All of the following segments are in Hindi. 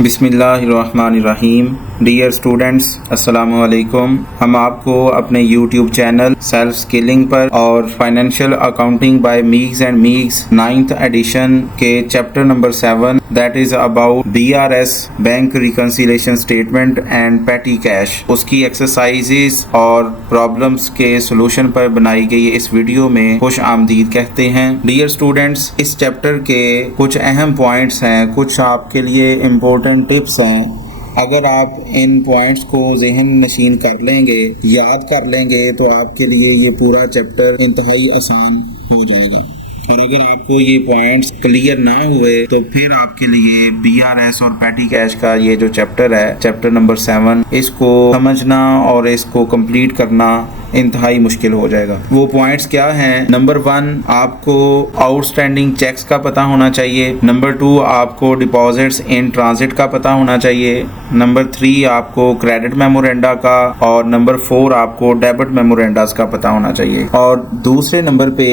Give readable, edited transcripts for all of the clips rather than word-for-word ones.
बिस्मिल्लाहिर्रहमानिर्रहीम। डियर स्टूडेंट्स, अस्सलामु अलैकुम। हम आपको अपने यूट्यूब चैनल सेल्फ स्किलिंग पर और financial accounting by Meigs and Meigs 9th edition के chapter number 7 that is about BRS bank reconciliation statement and petty cash, उसकी एक्सरसाइजेस और प्रॉब्लम्स के सोल्यूशन पर बनाई गई इस वीडियो में खुश आमदीद कहते हैं। डियर स्टूडेंट्स, इस चैप्टर के कुछ अहम पॉइंट्स हैं, कुछ आपके लिए इम्पोर्टेंट टिप्स हैं। अगर आप इन पॉइंट्स को ज़हन नशीन कर लेंगे, याद कर लेंगे, तो आपके लिए ये पूरा चैप्टर इंतहाई आसान हो जाएगा। और अगर आपको ये पॉइंट्स क्लियर ना हुए तो फिर आपके लिए BRS और पेटी कैश का ये जो चैप्टर है, चैप्टर नंबर 7, इसको समझना और इसको कंप्लीट करना इंतहाई मुश्किल हो जाएगा। वो पॉइंट्स क्या हैं? नंबर 1, आपको आउटस्टैंडिंग चेक्स का पता होना चाहिए। नंबर 2, आपको डिपॉजिट्स इन ट्रांजिट का पता होना चाहिए। नंबर 3, आपको क्रेडिट मेमोरेंडा का, और नंबर 4, आपको डेबिट मेमोरेंडास का पता होना चाहिए। और दूसरे नंबर पे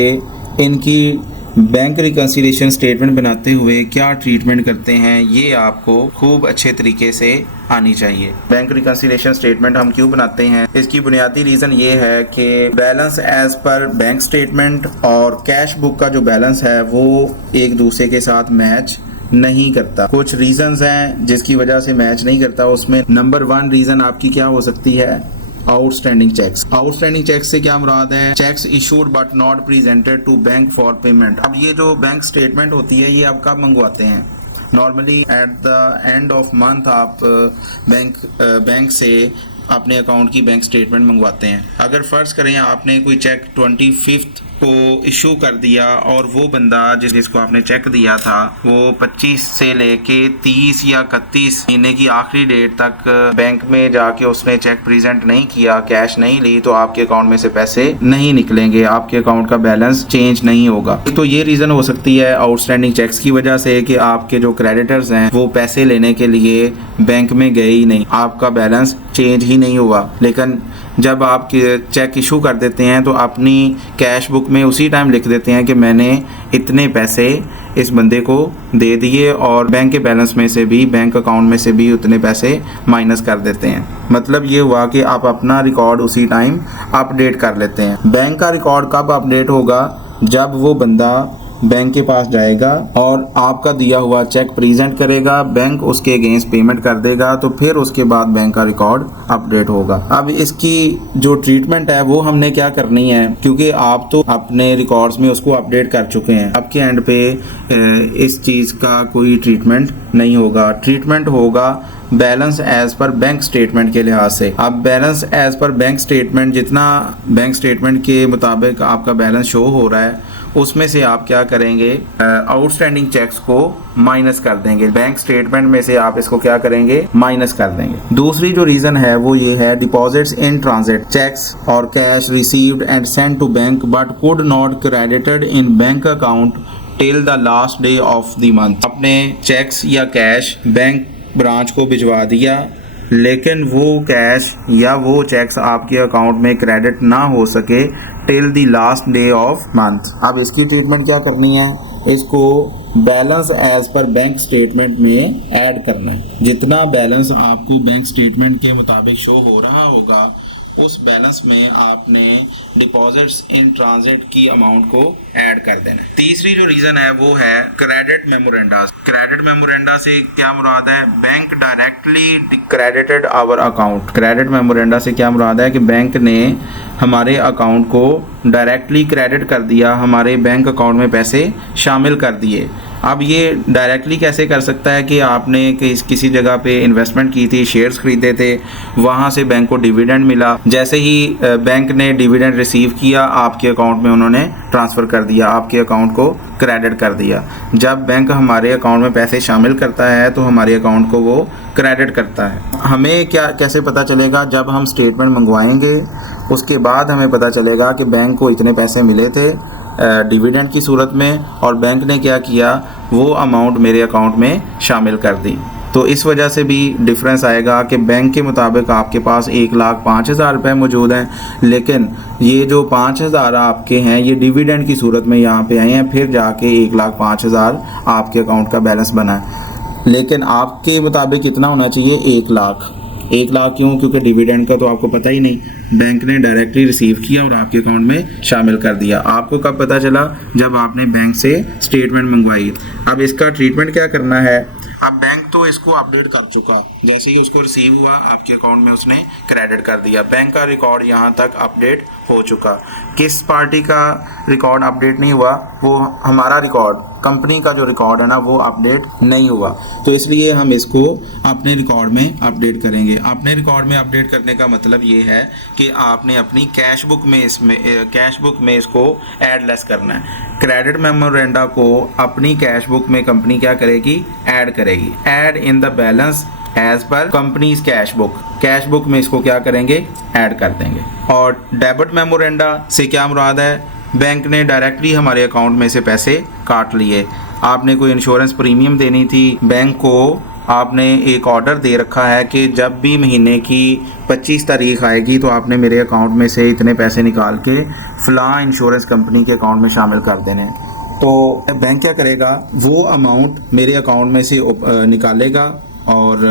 इनकी बैंक रिकंसिलिएशन स्टेटमेंट बनाते हुए क्या ट्रीटमेंट करते हैं, ये आपको खूब अच्छे तरीके से आनी चाहिए। बैंक रिकंसिलिएशन स्टेटमेंट हम क्यों बनाते हैं? इसकी बुनियादी रीज़न ये है कि balance as per bank statement और कैश बुक का जो बैलेंस है वो एक दूसरे के साथ मैच नहीं करता। कुछ रीजंस हैं जिसकी वजह से मैच नहीं करता। उसमें नंबर 1 रीज़न आपकी क्या हो सकती है? Outstanding checks. आउटस्टैंडिंग चेक्स से क्या मुराद है? Cheques issued but not presented to bank for payment. अब ये जो बैंक स्टेटमेंट होती है, ये आप कब मंगवाते हैं? Normally at the end of month आप बैंक से अपने अकाउंट की बैंक स्टेटमेंट मंगवाते हैं। अगर फ़र्ज़ करें आपने कोई चेक 25 को इशू कर दिया और वो बंदा जिसको आपने चेक दिया था वो 25 से लेके 30 या 31 महीने की आखिरी डेट तक बैंक में जाके उसने चेक प्रेजेंट नहीं किया, कैश नहीं ली, तो आपके अकाउंट में से पैसे नहीं निकलेंगे, आपके अकाउंट का बैलेंस चेंज नहीं होगा। तो ये रीज़न हो सकती है आउटस्टैंडिंग चेक्स की वजह से कि आपके जो क्रेडिटर्स हैं वो पैसे लेने के लिए बैंक में गए ही नहीं, आपका बैलेंस चेंज ही नहीं हुआ। लेकिन जब आप चेक इशू कर देते हैं तो अपनी कैश बुक में उसी टाइम लिख देते हैं कि मैंने इतने पैसे इस बंदे को दे दिए, और बैंक के बैलेंस में से भी, बैंक अकाउंट में से भी उतने पैसे माइनस कर देते हैं। मतलब ये हुआ कि आप अपना रिकॉर्ड उसी टाइम अपडेट कर लेते हैं। बैंक का रिकॉर्ड कब अपडेट होगा? जब वो बंदा बैंक के पास जाएगा और आपका दिया हुआ चेक प्रेजेंट करेगा, बैंक उसके अगेंस्ट पेमेंट कर देगा, तो फिर उसके बाद बैंक का रिकॉर्ड अपडेट होगा। अब इसकी जो ट्रीटमेंट है वो हमने क्या करनी है, क्योंकि आप तो अपने रिकॉर्ड्स में उसको अपडेट कर चुके हैं, आपके एंड पे इस चीज़ का कोई ट्रीटमेंट नहीं होगा। ट्रीटमेंट होगा balance as per bank statement के लिहाज से। अब balance as per bank statement, जितना बैंक स्टेटमेंट के मुताबिक आपका बैलेंस शो हो रहा है, उसमें से आप क्या करेंगे? आउटस्टैंडिंग चेक्स को माइनस कर देंगे। बैंक स्टेटमेंट में से आप इसको क्या करेंगे? माइनस कर देंगे। दूसरी जो रीजन है वो ये है डिपॉजिट्स इन ट्रांजिट, चेक्स और cash received and sent to bank but could not credited in bank account till the last day of the month. अपने चेक्स या कैश बैंक ब्रांच को भिजवा दिया, लेकिन वो कैश या वो चेक्स आपके अकाउंट में क्रेडिट ना हो सके till the last day of month. अब इसकी ट्रीटमेंट क्या करनी है? इसको balance as per bank statement में ऐड करना है। जितना बैलेंस आपको बैंक स्टेटमेंट के मुताबिक शो हो रहा होगा, उस बैलेंस में आपने डिपॉजिट्स इन ट्रांजिट की अमाउंट को ऐड कर देना है। तीसरी जो रीज़न है वो है क्रेडिट मेमोरेंडा। क्रेडिट मेमोरेंडा से क्या मुराद है? Bank directly credited our account. Credit memoranda से क्या मुराद है कि बैंक ने हमारे अकाउंट को डायरेक्टली क्रेडिट कर दिया, हमारे बैंक अकाउंट में पैसे शामिल कर दिए। अब ये डायरेक्टली कैसे कर सकता है कि आपने किसी जगह पे इन्वेस्टमेंट की थी, शेयर्स खरीदे थे, वहाँ से बैंक को डिविडेंड मिला, जैसे ही बैंक ने डिविडेंड रिसीव किया आपके अकाउंट में उन्होंने ट्रांसफ़र कर दिया, आपके अकाउंट को क्रेडिट कर दिया। जब बैंक हमारे अकाउंट में पैसे शामिल करता है तो हमारे अकाउंट को वो क्रेडिट करता है। हमें कैसे पता चलेगा? जब हम स्टेटमेंट मंगवाएंगे उसके बाद हमें पता चलेगा कि बैंक को इतने पैसे मिले थे डिविडेंड की सूरत में, और बैंक ने क्या किया, वो अमाउंट मेरे अकाउंट में शामिल कर दी। तो इस वजह से भी डिफरेंस आएगा कि बैंक के मुताबिक आपके पास 1,05,000 रुपये मौजूद हैं, लेकिन ये जो 5,000 आपके हैं ये डिविडेंड की सूरत में यहाँ पे आए हैं, फिर जाके 1,05,000 आपके अकाउंट का बैलेंस बना है। लेकिन आपके मुताबिक कितना होना चाहिए? 1 लाख। 1 लाख क्यों? क्योंकि डिविडेंड का तो आपको पता ही नहीं, बैंक ने डायरेक्टली रिसीव किया और आपके अकाउंट में शामिल कर दिया। आपको कब पता चला? जब आपने बैंक से स्टेटमेंट मंगवाई। अब इसका ट्रीटमेंट क्या करना है? अब बैंक तो इसको अपडेट कर चुका, जैसे ही उसको रिसीव हुआ आपके अकाउंट में उसने क्रेडिट कर दिया। बैंक का रिकॉर्ड यहाँ तक अपडेट हो चुका। किस पार्टी का रिकॉर्ड अपडेट नहीं हुआ? वो हमारा रिकॉर्ड, कंपनी का जो रिकॉर्ड है ना, वो अपडेट नहीं हुआ। तो इसलिए हम इसको अपने रिकॉर्ड में अपडेट करेंगे। अपने रिकॉर्ड में अपडेट करने का मतलब ये है कि आपने अपनी कैश बुक में इसको ऐड लेस करना है। क्रेडिट मेमोरेंडा को अपनी कैश बुक में कंपनी क्या करेगी? ऐड करेगी। Add in the balance as per company's cash book में इसको क्या करेंगे? ऐड कर देंगे। और डेबिट मेमोरेंडा से क्या मुराद है? बैंक ने डायरेक्टली हमारे अकाउंट में से पैसे काट लिए। आपने कोई इंश्योरेंस प्रीमियम देनी थी, बैंक को आपने एक ऑर्डर दे रखा है कि जब भी महीने की 25 तारीख आएगी तो आपने मेरे अकाउंट में से इतने पैसे निकाल के फ़लाँ इंश्योरेंस कंपनी के अकाउंट में शामिल कर देने। तो बैंक क्या करेगा? वो अमाउंट मेरे अकाउंट में से निकालेगा और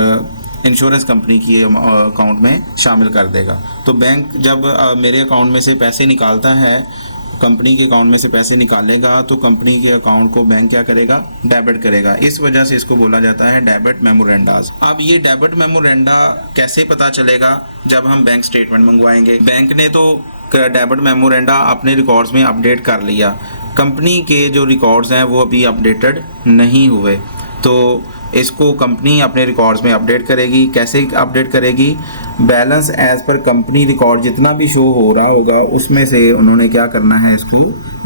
इंश्योरेंस कंपनी की अकाउंट में शामिल कर देगा। तो बैंक जब मेरे अकाउंट में से पैसे निकालता है, कंपनी के अकाउंट में से पैसे निकालेगा, तो कंपनी के अकाउंट को बैंक क्या करेगा? डेबिट करेगा। इस वजह से इसको बोला जाता है डेबिट मेमोरेंडास। अब ये डेबिट मेमोरेंडा कैसे पता चलेगा? जब हम बैंक स्टेटमेंट मंगवाएंगे। बैंक ने तो डेबिट मेमोरेंडा अपने रिकॉर्ड्स में अपडेट कर लिया, कंपनी के जो रिकॉर्ड्स हैं वो अभी अपडेटेड नहीं हुए, तो इसको कंपनी अपने रिकॉर्ड्स में अपडेट करेगी। कैसे अपडेट करेगी? Balance as per company record जितना भी शो हो रहा होगा उसमें से उन्होंने क्या करना है? इसको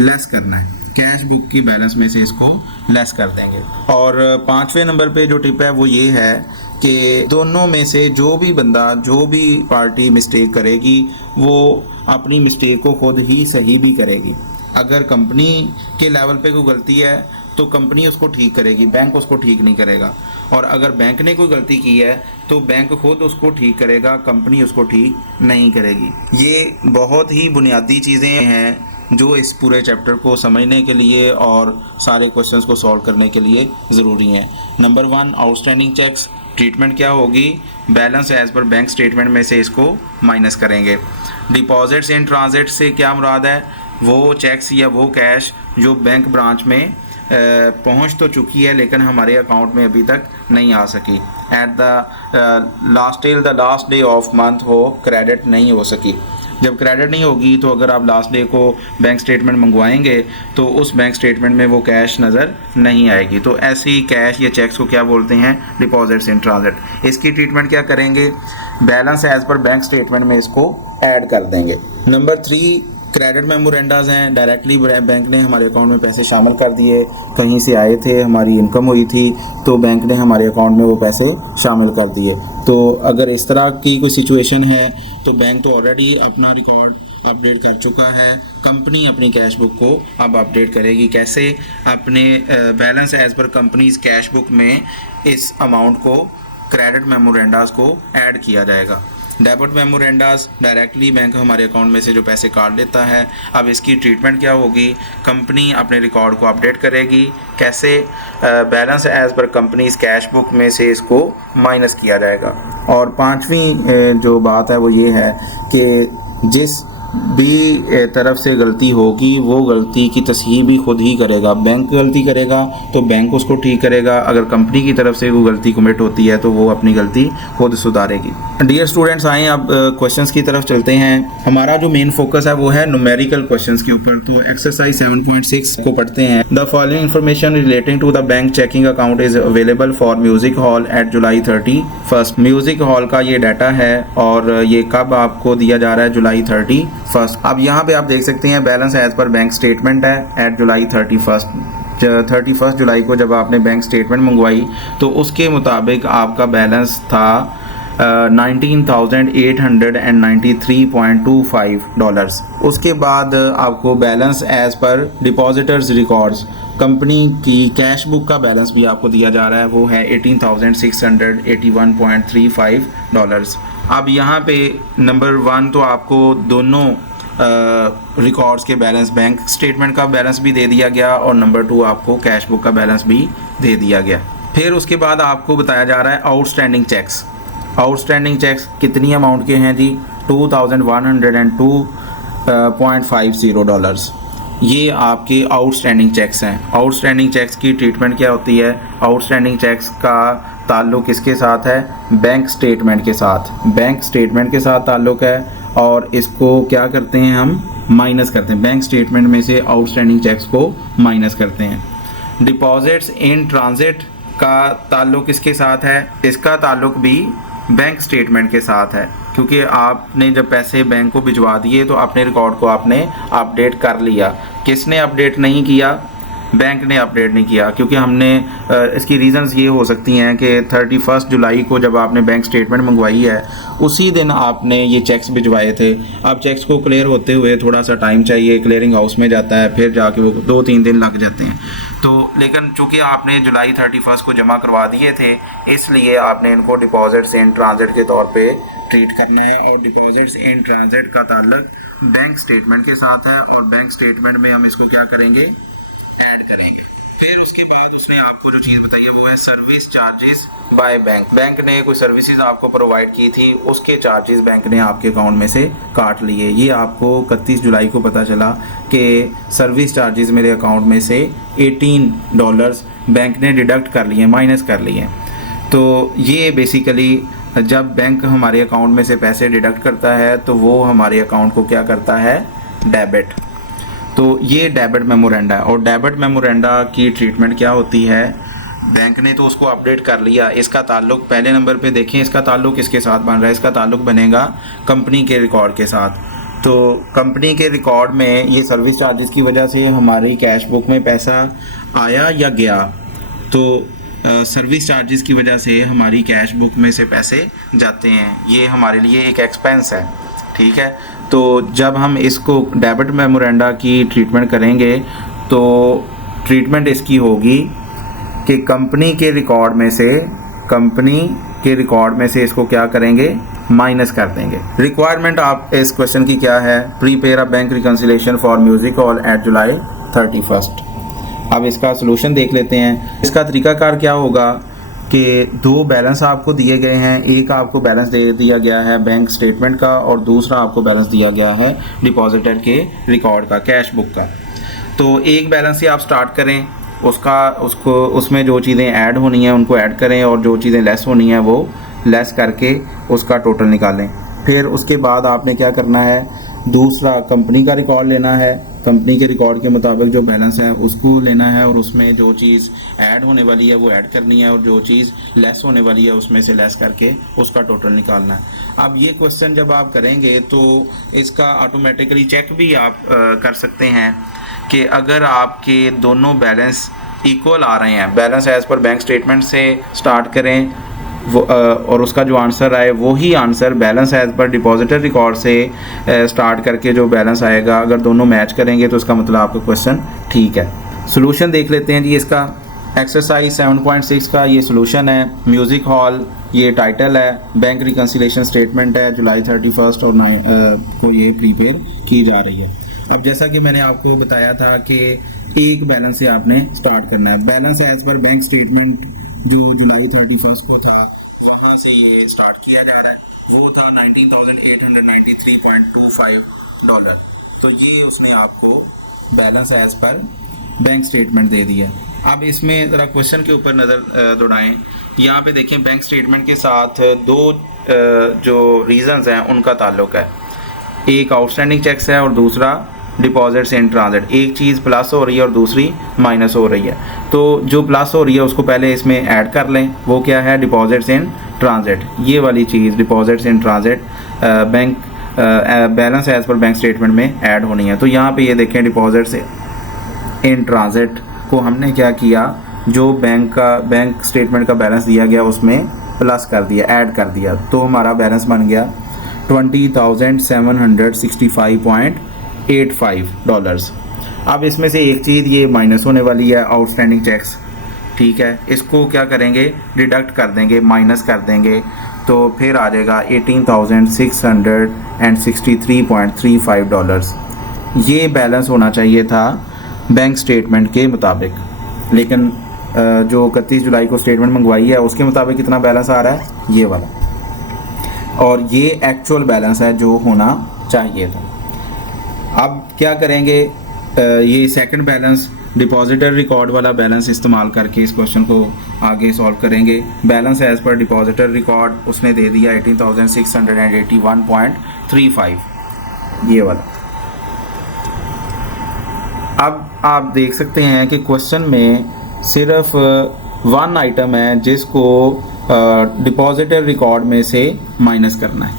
लेस करना है। कैश बुक की बैलेंस में से इसको लेस कर देंगे। और 5वें नंबर पे जो टिप है वो ये है कि दोनों में से जो भी बंदा, जो भी पार्टी मिस्टेक करेगी वो अपनी मिस्टेक को खुद ही सही भी करेगी। अगर कंपनी के लेवल पे कोई गलती है तो कंपनी उसको ठीक करेगी, बैंक उसको ठीक नहीं करेगा। और अगर बैंक ने कोई गलती की है तो बैंक खुद उसको ठीक करेगा, कंपनी उसको ठीक नहीं करेगी। ये बहुत ही बुनियादी चीज़ें हैं जो इस पूरे चैप्टर को समझने के लिए और सारे क्वेश्चंस को सॉल्व करने के लिए ज़रूरी हैं। Number 1, outstanding checks. ट्रीटमेंट क्या होगी? Balance as per bank statement में से इसको माइनस करेंगे। डिपॉजिट्स इन ट्रांजिट से क्या मुराद है? वो चेक्स या वो कैश जो बैंक ब्रांच में पहुंच तो चुकी है लेकिन हमारे अकाउंट में अभी तक नहीं आ सकी। At the last day of month हो क्रेडिट नहीं हो सकी। जब क्रेडिट नहीं होगी तो अगर आप लास्ट डे को बैंक स्टेटमेंट मंगवाएंगे तो उस बैंक स्टेटमेंट में वो कैश नज़र नहीं आएगी। तो ऐसी कैश या चेक्स को क्या बोलते हैं? Deposits in transit. इसकी ट्रीटमेंट क्या करेंगे? Balance as per bank statement में इसको ऐड कर देंगे। नंबर 3, क्रेडिट मेमोरेंडाज हैं। डायरेक्टली बैंक ने हमारे अकाउंट में पैसे शामिल कर दिए, कहीं से आए थे, हमारी इनकम हुई थी तो बैंक ने हमारे अकाउंट में वो पैसे शामिल कर दिए। तो अगर इस तरह की कोई सिचुएशन है तो बैंक तो ऑलरेडी अपना रिकॉर्ड अपडेट कर चुका है, कंपनी अपनी कैश बुक को अब अपडेट करेगी। कैसे? अपने balance as per company's cash book में इस अमाउंट को, क्रेडिट मेमोरेंडाज को ऐड किया जाएगा। डेबिट मेमोरेंडास डायरेक्टली बैंक हमारे अकाउंट में से जो पैसे काट लेता है। अब इसकी ट्रीटमेंट क्या होगी? कंपनी अपने रिकॉर्ड को अपडेट करेगी। कैसे? Balance as per company's cash book में से इसको माइनस किया जाएगा। और 5वीं जो बात है वो ये है कि जिस भी तरफ से गलती होगी वो गलती की तस्हीह भी खुद ही करेगा। बैंक गलती करेगा तो बैंक उसको ठीक करेगा, अगर कंपनी की तरफ से वो गलती कमिट होती है तो वो अपनी गलती खुद सुधारेगी। डियर स्टूडेंट्स, आए अब क्वेश्चंस की तरफ चलते हैं। हमारा जो मेन फोकस है वो है न्यूमेरिकल क्वेश्चंस के ऊपर। तो एक्सरसाइज 7.6 को पढ़ते हैं। The following information relating to the bank checking account is available for music hall at July 31। Music hall का ये डाटा है और ये कब आपको दिया जा रहा है? जुलाई 31। अब यहाँ पे आप देख सकते हैं balance as per bank statement है एट जुलाई 31 जुलाई को जब आपने बैंक स्टेटमेंट मंगवाई तो उसके मुताबिक आपका बैलेंस था $19,893.25। उसके बाद आपको balance as per depositor's records, company की कैश बुक का बैलेंस भी आपको दिया जा रहा है, वो है $18,681.35। अब यहाँ पे नंबर 1 तो आपको दोनों रिकॉर्ड्स के बैलेंस, बैंक स्टेटमेंट का बैलेंस भी दे दिया गया और नंबर 2 आपको कैश बुक का बैलेंस भी दे दिया गया। फिर उसके बाद आपको बताया जा रहा है आउटस्टैंडिंग चेक्स। आउटस्टैंडिंग चेक्स कितनी अमाउंट के हैं जी? $2102.50। ये आपके आउटस्टैंडिंग चेक्स हैं। आउटस्टैंडिंग चेक्स की ट्रीटमेंट क्या होती है? आउटस्टैंडिंग चेक्स का ताल्लुक़ किसके साथ है? बैंक स्टेटमेंट के साथ। बैंक स्टेटमेंट के साथ ताल्लुक़ है और इसको क्या करते हैं हम? माइनस करते हैं। बैंक स्टेटमेंट में से आउटस्टैंडिंग चेक्स को माइनस करते हैं। डिपॉजिट्स इन ट्रांजिट का ताल्लुक़ किसके साथ है? इसका ताल्लुक़ भी बैंक स्टेटमेंट के साथ है, क्योंकि आपने जब पैसे बैंक को भिजवा दिए तो अपने रिकॉर्ड को आपने अपडेट कर लिया। किसने अपडेट नहीं किया? बैंक ने अपडेट नहीं किया, क्योंकि हमने इसकी रीज़न्स ये हो सकती हैं कि 31 जुलाई को जब आपने बैंक स्टेटमेंट मंगवाई है उसी दिन आपने ये चेक्स भिजवाए थे। अब चेक्स को क्लियर होते हुए थोड़ा सा टाइम चाहिए, क्लियरिंग हाउस में जाता है, फिर जाके वो 2-3 दिन लग जाते हैं। तो लेकिन चूँकि आपने जुलाई 31 को जमा करवा दिए थे, इसलिए आपने इनको डिपॉजिट्स इन ट्रांजिट के तौर पे ट्रीट करना है। और डिपॉजिट्स इन ट्रांजिट का ताल्लुक बैंक स्टेटमेंट के साथ है और बैंक स्टेटमेंट में हम इसको क्या करेंगे? ऐड करेंगे। फिर उसके बाद उसने आपको जो चीज़ बताई है वो है service charges by bank. Bank ने कोई सर्विसेज आपको प्रोवाइड की थी, उसके चार्जेस बैंक ने आपके अकाउंट में से काट लिए। ये आपको 31 जुलाई को पता चला कि सर्विस चार्जेस मेरे अकाउंट में से $18 बैंक ने डिडक्ट कर लिए, माइनस कर लिए। तो ये बेसिकली जब बैंक हमारे अकाउंट में से पैसे डिडक्ट करता है तो वो हमारे अकाउंट को क्या करता है? डेबिट। तो ये डेबिट मेमोरेंडा है। और डेबिट मेमोरेंडा की ट्रीटमेंट क्या होती है? बैंक ने तो उसको अपडेट कर लिया। इसका ताल्लुक पहले नंबर पे देखें, इसका ताल्लुक किसके साथ बन रहा है? इसका ताल्लुक बनेगा कंपनी के रिकॉर्ड के साथ। तो कंपनी के रिकॉर्ड में ये सर्विस चार्जेस की वजह से हमारी कैश बुक में पैसा आया या गया? तो सर्विस चार्जेस की वजह से हमारी कैश बुक में से पैसे जाते हैं। ये हमारे लिए एक एक्सपेंस है, ठीक है। तो जब हम इसको डेबिट मेमोरेंडा की ट्रीटमेंट करेंगे तो ट्रीटमेंट इसकी होगी कि कंपनी के रिकॉर्ड में से इसको क्या करेंगे? माइनस कर देंगे। रिक्वायरमेंट आप इस क्वेश्चन की क्या है? Prepare a bank reconciliation for music hall at July 31। अब इसका सलूशन देख लेते हैं। इसका तरीकाकार क्या होगा कि 2 बैलेंस आपको दिए गए हैं। एक आपको बैलेंस दे दिया गया है बैंक स्टेटमेंट का और दूसरा आपको बैलेंस दिया गया है डिपॉजिटर के रिकॉर्ड का, कैश बुक का। तो एक बैलेंस से आप स्टार्ट करें, उसमें जो चीज़ें ऐड होनी हैं उनको ऐड करें और जो चीज़ें लेस होनी हैं वो लेस करके उसका टोटल निकालें। फिर उसके बाद आपने क्या करना है? दूसरा कंपनी का रिकॉर्ड लेना है। कंपनी के रिकॉर्ड के मुताबिक जो बैलेंस है उसको लेना है और उसमें जो चीज़ ऐड होने वाली है वो ऐड करनी है और जो चीज़ लेस होने वाली है उसमें से लेस करके उसका टोटल निकालना है। अब ये क्वेश्चन जब आप करेंगे तो इसका ऑटोमेटिकली चेक भी आप कर सकते हैं कि अगर आपके दोनों बैलेंस इक्वल आ रहे हैं, balance as per bank statement से स्टार्ट करें वो और उसका जो आंसर आए वही answer balance as per depositor record से स्टार्ट करके जो बैलेंस आएगा, अगर दोनों मैच करेंगे तो इसका मतलब आपका क्वेश्चन ठीक है। सॉल्यूशन देख लेते हैं जी इसका। एक्सरसाइज 7.6 का ये सॉल्यूशन है। म्यूज़िक हॉल ये टाइटल है, बैंक रिकंसिलिएशन स्टेटमेंट है, जुलाई 31 और 9 को ये प्रिपेयर की जा रही है। अब जैसा कि मैंने आपको बताया था कि एक बैलेंस से आपने स्टार्ट करना है। Balance as per bank statement जो जुलाई 31 को था वहाँ से ये स्टार्ट किया जा रहा है, वो था $19,893.25। तो ये उसने आपको balance as per bank statement दे दी है। अब इसमें ज़रा क्वेश्चन के ऊपर नज़र दौड़ाएं। यहाँ पे देखें बैंक स्टेटमेंट के साथ 2 जो रीजंस हैं उनका ताल्लुक है। एक आउटस्टैंडिंग चेक्स है और दूसरा डिपॉजिट्स इन ट्रांजिट। एक चीज़ प्लस हो रही है और दूसरी माइनस हो रही है। तो जो प्लस हो रही है उसको पहले इसमें ऐड कर लें। वो क्या है? Deposits in transit. ये वाली चीज़ deposits in transit bank balance as per bank statement में ऐड होनी है। तो यहाँ पे ये देखें डिपॉजिट्स इन ट्रांजिट को हमने क्या किया? जो बैंक स्टेटमेंट का बैलेंस दिया गया उसमें प्लस कर दिया, ऐड कर दिया। तो हमारा बैलेंस बन गया $20,765.85। अब इसमें से एक चीज़ ये माइनस होने वाली है, आउटस्टैंडिंग चेक्स, ठीक है। इसको क्या करेंगे? डिडक्ट कर देंगे, माइनस कर देंगे। तो फिर आ जाएगा $18,663.35। ये बैलेंस होना चाहिए था बैंक स्टेटमेंट के मुताबिक, लेकिन जो 31 जुलाई को स्टेटमेंट मंगवाई है उसके मुताबिक कितना बैलेंस आ रहा है, ये वाला, और ये एक्चुअल बैलेंस है जो होना चाहिए था। अब क्या करेंगे, ये सेकंड बैलेंस डिपॉजिटर रिकॉर्ड वाला बैलेंस इस्तेमाल करके इस क्वेश्चन को आगे सॉल्व करेंगे। Balance as per depositor record उसने दे दिया 18,681.35, ये वाला। अब आप देख सकते हैं कि क्वेश्चन में सिर्फ वन आइटम है जिसको डिपॉजिटर रिकॉर्ड में से माइनस करना है,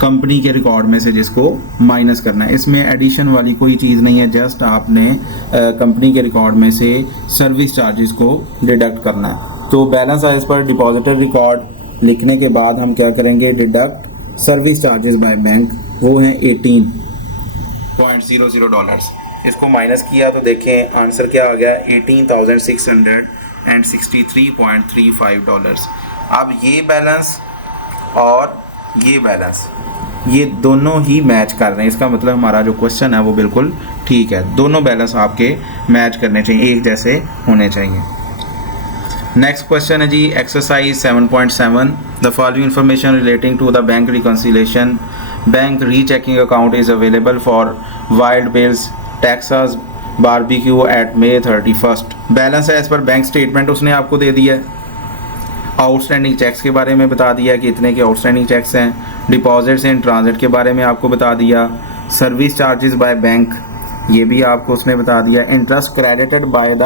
कंपनी के रिकॉर्ड में से जिसको माइनस करना है। इसमें एडिशन वाली कोई चीज़ नहीं है, जस्ट आपने कंपनी के रिकॉर्ड में से सर्विस चार्जेस को डिडक्ट करना है। तो balance as per depositor record लिखने के बाद हम क्या करेंगे, deduct service charges by bank, वो हैं $18.00। इसको माइनस किया तो देखें आंसर क्या आ गया, $18,663.35। अब ये बैलेंस और ये बैलेंस, ये दोनों ही मैच कर रहे हैं। इसका मतलब हमारा जो क्वेश्चन है वो बिल्कुल ठीक है, दोनों बैलेंस आपके मैच करने चाहिए, एक जैसे होने चाहिए। नेक्स्ट क्वेश्चन है जी, exercise 7.7, the following information relating to the bank reconciliation bank rechecking account is available for Wild Bills Texas barbecue at May 31। Balance है एज पर बैंक स्टेटमेंट उसने आपको दे दिया है, आउटस्टैंडिंग चेक्स के बारे में बता दिया कि इतने के आउटस्टैंडिंग चेक्स हैं, डिपॉजिट्स इन ट्रांजिट के बारे में आपको बता दिया, सर्विस चार्जेस बाय बैंक ये भी आपको उसने बता दिया, interest credited bye the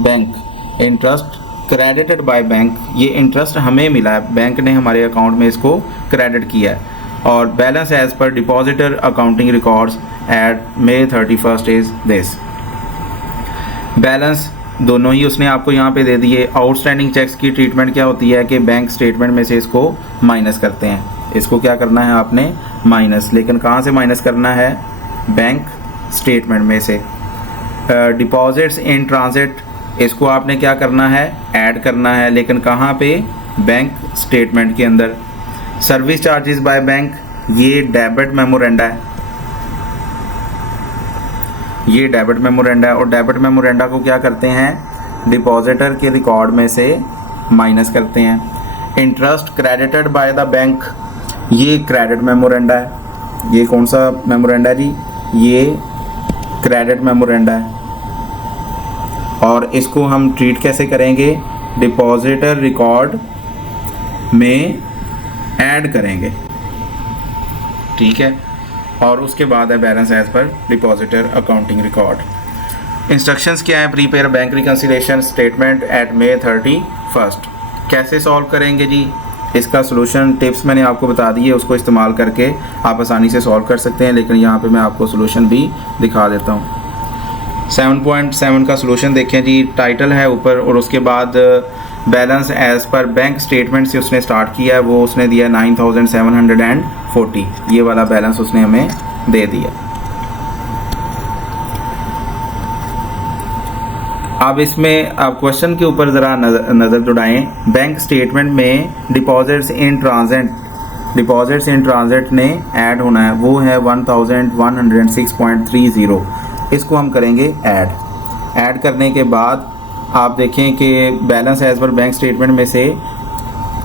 bank, interest credited by bank, ये इंटरेस्ट हमें मिला है, बैंक ने हमारे अकाउंट में इसको क्रेडिट किया है, और balance as per depositor accounting records at May 31 is this. Balance दोनों ही उसने आपको यहाँ पे दे दिए। आउटस्टैंडिंग चेक्स की ट्रीटमेंट क्या होती है कि बैंक स्टेटमेंट में से इसको माइनस करते हैं, इसको क्या करना है आपने माइनस, लेकिन कहाँ से माइनस करना है, बैंक स्टेटमेंट में से। डिपॉजिट्स इन ट्रांजिट इसको आपने क्या करना है, ऐड करना है, लेकिन कहाँ पे, बैंक स्टेटमेंट के अंदर। सर्विस चार्जेस बाय बैंक ये डेबिट मेमोरेंडा है, ये डेबिट मेमोरेंडा है, और डेबिट मेमोरेंडा को क्या करते हैं, डिपॉजिटर के रिकॉर्ड में से माइनस करते हैं। Interest credited bye the bank ये क्रेडिट मेमोरेंडा है, ये कौन सा मेमोरेंडा जी, ये क्रेडिट मेमोरेंडा है, और इसको हम ट्रीट कैसे करेंगे, डिपॉजिटर रिकॉर्ड में ऐड करेंगे, ठीक है। और उसके बाद है balance as per depositor accounting record. Instructions क्या है, prepare bank reconciliation statement at May 31। कैसे सॉल्व करेंगे जी, इसका सॉल्यूशन टिप्स मैंने आपको बता दी है, उसको इस्तेमाल करके आप आसानी से सॉल्व कर सकते हैं, लेकिन यहाँ पे मैं आपको सॉल्यूशन भी दिखा देता हूँ। 7.7 का सॉल्यूशन देखें जी, टाइटल है ऊपर, और उसके बाद balance as per bank statement से उसने स्टार्ट किया है, वो उसने दिया 9,740, ये वाला बैलेंस उसने हमें दे दिया। अब इसमें आप क्वेश्चन के ऊपर ज़रा नज़र दौड़ाएं। बैंक स्टेटमेंट में डिपॉजिट्स इन ट्रांजिट ने ऐड होना है, वो है 1106.30, इसको हम करेंगे ऐड करने के बाद आप देखें कि balance as per bank statement में से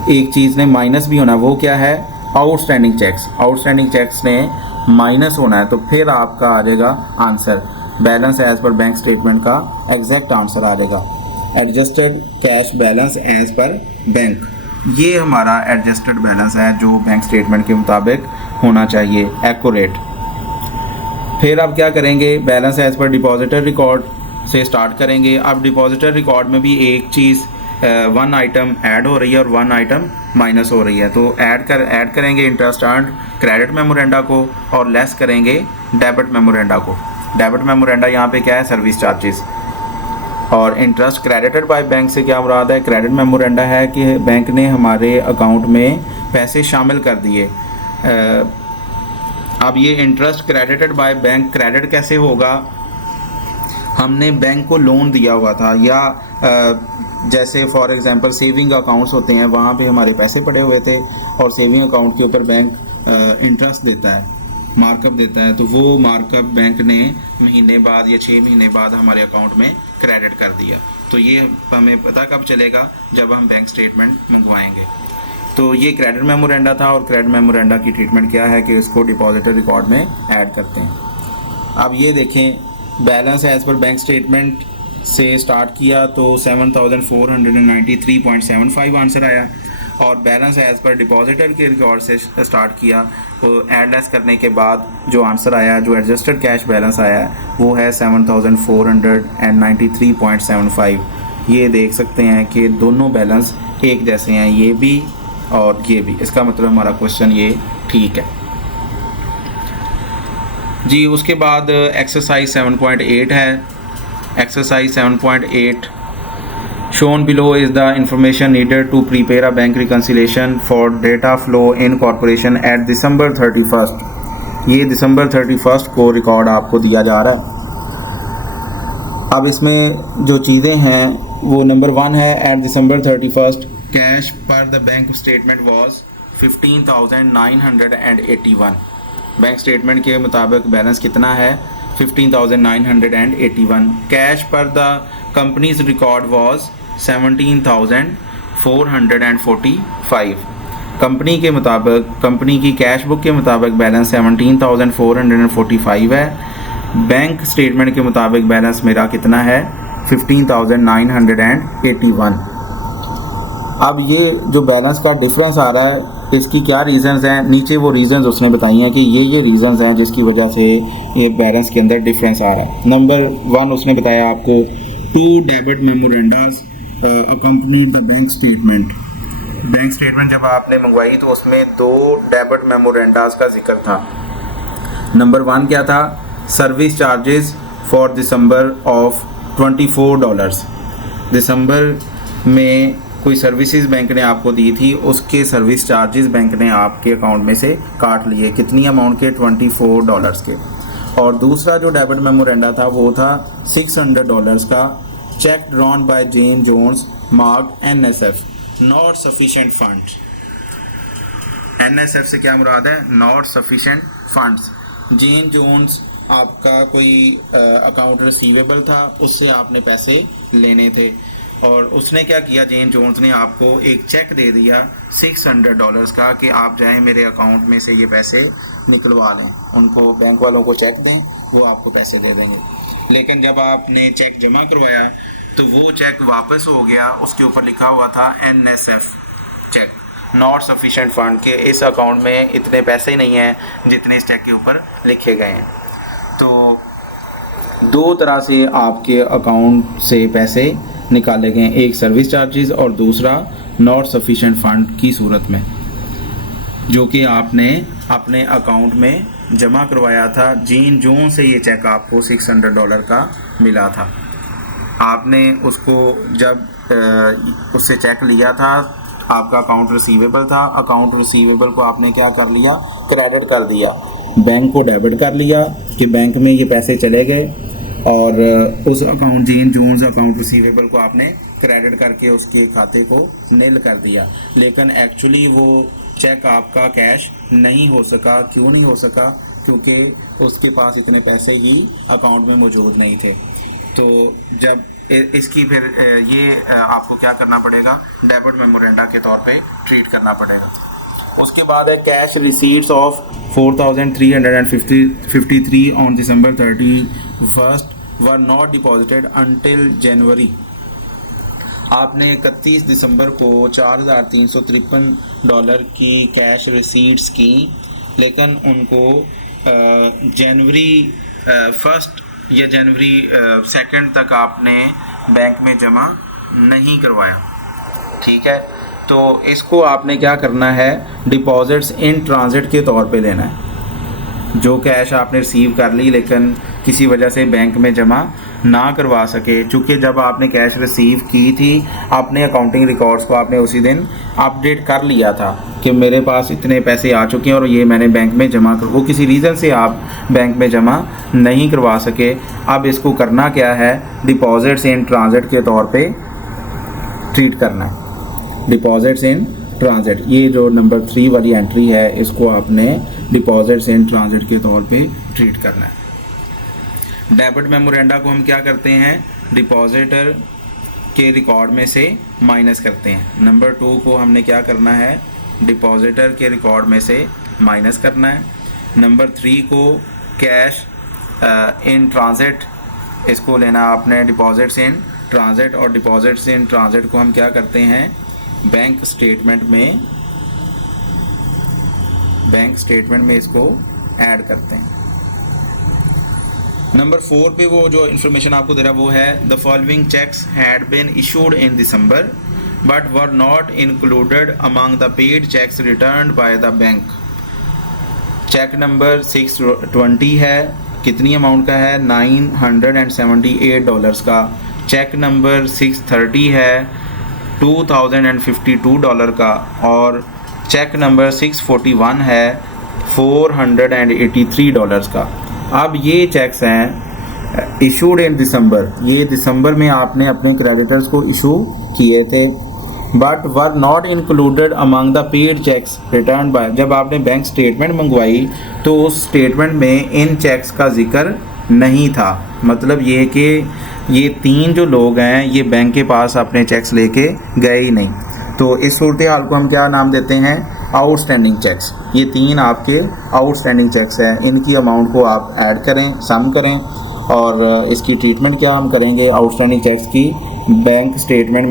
एक चीज़ ने माइनस भी होना है, वो क्या है, आउटस्टैंडिंग चेक्स ने माइनस होना है, तो फिर आपका आ जाएगा answer, balance as per bank statement का एग्जैक्ट आंसर आ जाएगा, adjusted cash balance as per bank, ये हमारा एडजस्टेड बैलेंस है जो बैंक स्टेटमेंट के मुताबिक होना चाहिए, एक्यूरेट। फिर आप क्या करेंगे, balance as per depositor record से स्टार्ट करेंगे। अब डिपॉजिटर रिकॉर्ड में भी एक चीज़ वन आइटम ऐड हो रही है और वन आइटम माइनस हो रही है, तो ऐड करेंगे इंटरेस्ट अर्न्ड क्रेडिट मेमोरेंडा को, और लेस करेंगे डेबिट मेमोरेंडा को। डेबिट मेमोरेंडा यहाँ पे क्या है, सर्विस चार्जेस, और इंटरेस्ट क्रेडिटेड बाय बैंक से क्या मुराद है, क्रेडिट मेमोरेंडा है कि बैंक ने हमारे अकाउंट में पैसे शामिल कर दिए। अब ये interest credited by bank credit कैसे होगा, हमने बैंक को लोन दिया हुआ था, या जैसे फॉर एग्जांपल सेविंग अकाउंट्स होते हैं, वहाँ पे हमारे पैसे पड़े हुए थे और सेविंग अकाउंट के ऊपर बैंक इंटरेस्ट देता है, मार्कअप देता है, तो वो मार्कअप बैंक ने महीने बाद या 6 महीने बाद हमारे अकाउंट में क्रेडिट कर दिया। तो ये हमें पता कब चलेगा, जब हम बैंक स्टेटमेंट मंगवाएंगे। तो ये क्रेडिट मेमोरेंडा था, और क्रेडिट मेमोरेंडा की ट्रीटमेंट क्या है कि इसको डिपॉजिटर रिकॉर्ड में ऐड करते हैं। अब ये देखें balance as per bank statement से स्टार्ट किया तो 7493.75 आंसर आया, और बैलेंस एज पर डिपॉजिटर के रिकॉर्ड से स्टार्ट किया तो एड लेस करने के बाद जो आंसर आया, जो एडजस्टेड कैश बैलेंस आया वो है 7493.75। ये देख सकते हैं कि दोनों बैलेंस एक जैसे हैं, ये भी और ये भी। इसका मतलब हमारा क्वेश्चन ये ठीक है जी। उसके बाद एक्सरसाइज 7.8 है। Exercise 7.8 shown below is the information needed to prepare a bank reconciliation for data flow in corporation at December 31st। ये December 31st को रिकॉर्ड आपको दिया जा रहा है। अब इसमें जो चीज़ें हैं वो नंबर 1 है, at December 31st कैश पर the bank statement was 15,981। Bank statement के मुताबिक बैलेंस कितना है, 15,981। कैश पर the company's record was 17,445। Company के मुताबिक, कंपनी की कैश बुक के मुताबिक बैलेंस 17,445 है। बैंक स्टेटमेंट के मुताबिक बैलेंस मेरा कितना है, 15,981। अब ये जो बैलेंस का डिफरेंस आ रहा है, इसकी क्या रीज़न्स हैं, नीचे वो रीज़न्स उसने बताई हैं कि ये रीज़न्स हैं जिसकी वजह से ये बैलेंस के अंदर डिफरेंस आ रहा है। नंबर 1 उसने बताया आपको 2 debit memoranda accompany the bank statement. Bank statement जब आपने मंगवाई तो उसमें 2 डेबिट मेमोरेंडास का जिक्र था। नंबर 1 क्या था, service charges for December of $24। दिसंबर में कोई सर्विसेज बैंक ने आपको दी थी, उसके सर्विस चार्जेस बैंक ने आपके अकाउंट में से काट लिए, कितनी अमाउंट के, $24 के। और दूसरा जो डेबिट मेमोरेंडा था वो था $600 का, cheque drawn by Jane Jones mark NSF not sufficient funds. NSF से क्या मुराद है, not sufficient funds. Jane Jones आपका कोई अकाउंट रिसीवेबल था, उससे आपने पैसे लेने थे, और उसने क्या किया, जेन जोन्स ने आपको एक चेक दे दिया $600 का कि आप जाएं मेरे अकाउंट में से ये पैसे निकलवा लें। उनको बैंक वालों को चेक दें, वो आपको पैसे दे देंगे। लेकिन जब आपने चेक जमा करवाया तो वो चेक वापस हो गया, उसके ऊपर लिखा हुआ था NSF cheque not sufficient fund, के इस अकाउंट में इतने पैसे नहीं हैं जितने इस चेक के ऊपर लिखे गए हैं। तो 2 तरह से आपके अकाउंट से पैसे निकाले गए, एक सर्विस चार्जेस और दूसरा नॉट सफिशिएंट फंड की सूरत में, जो कि आपने अपने अकाउंट में जमा करवाया था। जेन जोन से ये चेक आपको $600 का मिला था। आपने उसको जब उससे चेक लिया था, आपका अकाउंट रिसीवेबल था, अकाउंट रिसीवेबल को आपने क्या कर लिया, क्रेडिट कर दिया, बैंक को डेबिट कर लिया कि बैंक में ये पैसे चले गए, और उस अकाउंट जेन जोन्स अकाउंट रिसीवेबल को आपने क्रेडिट करके उसके खाते को नील कर दिया। लेकिन एक्चुअली वो चेक आपका कैश नहीं हो सका। क्यों नहीं हो सका, क्योंकि उसके पास इतने पैसे ही अकाउंट में मौजूद नहीं थे। तो जब इसकी फिर ये आपको क्या करना पड़ेगा, डेबिट मेमोरेंडा के तौर पे ट्रीट करना पड़ेगा। उसके बाद है cash receipts of 4,353 on December 31st were not deposited until January. आपने 31 दिसंबर को $4,353 की कैश रिसीट्स की, लेकिन उनको जनवरी 1 या जनवरी 2 तक आपने बैंक में जमा नहीं करवाया। ठीक है, तो इसको आपने क्या करना है, डिपॉजिट्स इन ट्रांजिट के तौर पे लेना है। जो कैश आपने रिसीव कर ली लेकिन किसी वजह से बैंक में जमा ना करवा सके, चूँकि जब आपने कैश रिसीव की थी अपने अकाउंटिंग रिकॉर्ड्स को आपने उसी दिन अपडेट कर लिया था कि मेरे पास इतने पैसे आ चुके हैं और ये मैंने बैंक में जमा कर, वो किसी रीज़न से आप बैंक में जमा नहीं करवा सके। अब इसको करना क्या है, डिपॉजिट्स इन ट्रांजिट के तौर पे ट्रीट करना। डिपॉजिट्स इन ट्रांजिट, ये जो नंबर 3 वाली एंट्री है, इसको आपने डिपॉजिट्स इन ट्रांजिट के तौर पे ट्रीट करना है। डेबिट मेमोरेंडा को हम क्या करते हैं, डिपॉजिटर के रिकॉर्ड में से माइनस करते हैं। नंबर 2 को हमने क्या करना है, डिपॉजिटर के रिकॉर्ड में से माइनस करना है। नंबर 3 को कैश इन ट्रांजिट, इसको लेना आपने डिपॉजिट्स इन ट्रांजिट, और डिपॉजिट्स इन ट्रांजिट को हम क्या करते हैं, बैंक स्टेटमेंट में इसको ऐड करते हैं। नंबर 4 पे वो जो इन्फॉर्मेशन आपको दे रहा है वो है the following cheques had been issued in December but were not included among the paid cheques returned by the bank. Cheque number 620 है, कितनी अमाउंट का है, $978 का। चेक नंबर 630 है, $2052 का। और चेक नंबर 641 है, $483 का। अब ये चेक्स हैं इशूड इन दिसंबर, ये दिसंबर में आपने अपने क्रेडिटर्स को इशू किए थे, but were not included among the paid cheques return by. जब आपने बैंक स्टेटमेंट मंगवाई तो उस स्टेटमेंट में इन चेक्स का जिक्र नहीं था। मतलब ये कि ये 3 जो लोग हैं ये बैंक के पास अपने चेक्स लेके गए ही नहीं। तो इस सूरत हाल को हम क्या नाम देते हैं, आउटस्टैंडिंग चेक्स। ये 3 आपके आउटस्टैंडिंग चेक्स हैं, इनकी अमाउंट को आप ऐड करें, सम करें, और इसकी ट्रीटमेंट क्या हम करेंगे आउटस्टैंडिंग चेक्स की, बैंक स्टेटमेंट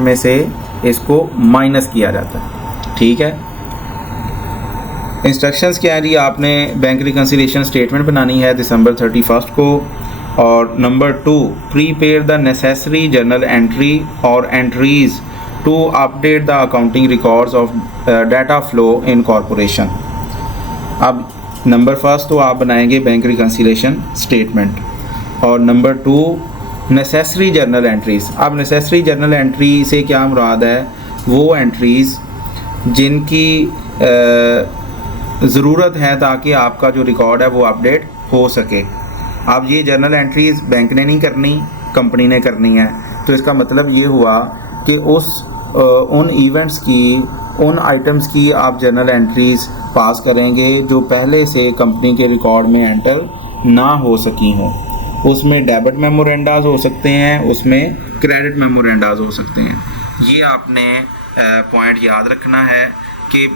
में से इसको माइनस किया जाता है। ठीक है, इंस्ट्रक्शंस क्या है जी, आपने बैंक रिकन्सिलिएशन स्टेटमेंट बनानी है दिसंबर 31 को। और number 2, prepare the necessary journal entry और entries to update the accounting records of Data Flow in corporation. अब नंबर 1 तो आप बनाएंगे बैंक रिकन्सिलिएशन स्टेटमेंट, और नंबर 2 नेसेसरी जर्नल एंट्रीज़। अब नेसेसरी जर्नल एंट्री से क्या मुराद है, वो एंट्रीज़ जिनकी ज़रूरत है ताकि आपका जो रिकॉर्ड है वो अपडेट हो सके। अब ये जर्नल एंट्रीज़ बैंक ने नहीं करनी, कंपनी ने करनी है। तो इसका मतलब ये हुआ कि उन इवेंट्स की, उन आइटम्स की आप जर्नल एंट्रीज़ पास करेंगे जो पहले से कंपनी के रिकॉर्ड में एंटर ना हो सकी हों। उसमें डेबिट मेमोरेंडाज हो सकते हैं, उसमें क्रेडिट मेमोरेंडाज हो सकते हैं। ये आपने पॉइंट याद रखना है कि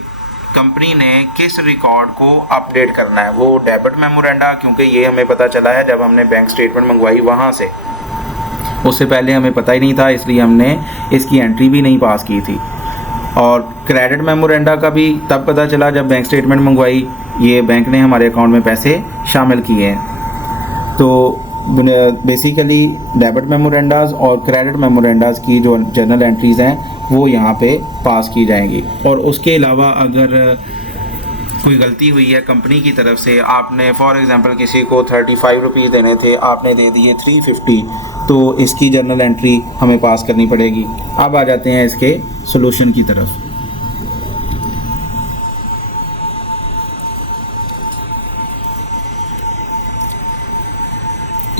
कंपनी ने किस रिकॉर्ड को अपडेट करना है। वो डेबिट मेमोरेंडा, क्योंकि ये हमें पता चला है जब हमने बैंक स्टेटमेंट मंगवाई वहाँ से, उससे पहले हमें पता ही नहीं था, इसलिए हमने इसकी एंट्री भी नहीं पास की थी। और क्रेडिट मेमोरेंडा का भी तब पता चला जब बैंक स्टेटमेंट मंगवाई, ये बैंक ने हमारे अकाउंट में पैसे शामिल किए हैं। तो बेसिकली डेबिट मेमोरेंडाज और क्रेडिट मेमोरेंडाज की जो जर्नल एंट्रीज़ हैं वो यहाँ पे पास की जाएंगी। और उसके अलावा अगर कोई गलती हुई है कंपनी की तरफ से, आपने फॉर एग्जांपल किसी को 35 रुपीज़ देने थे, आपने दे दिए 350, तो इसकी जर्नल एंट्री हमें पास करनी पड़ेगी। अब आ जाते हैं इसके सॉल्यूशन की तरफ।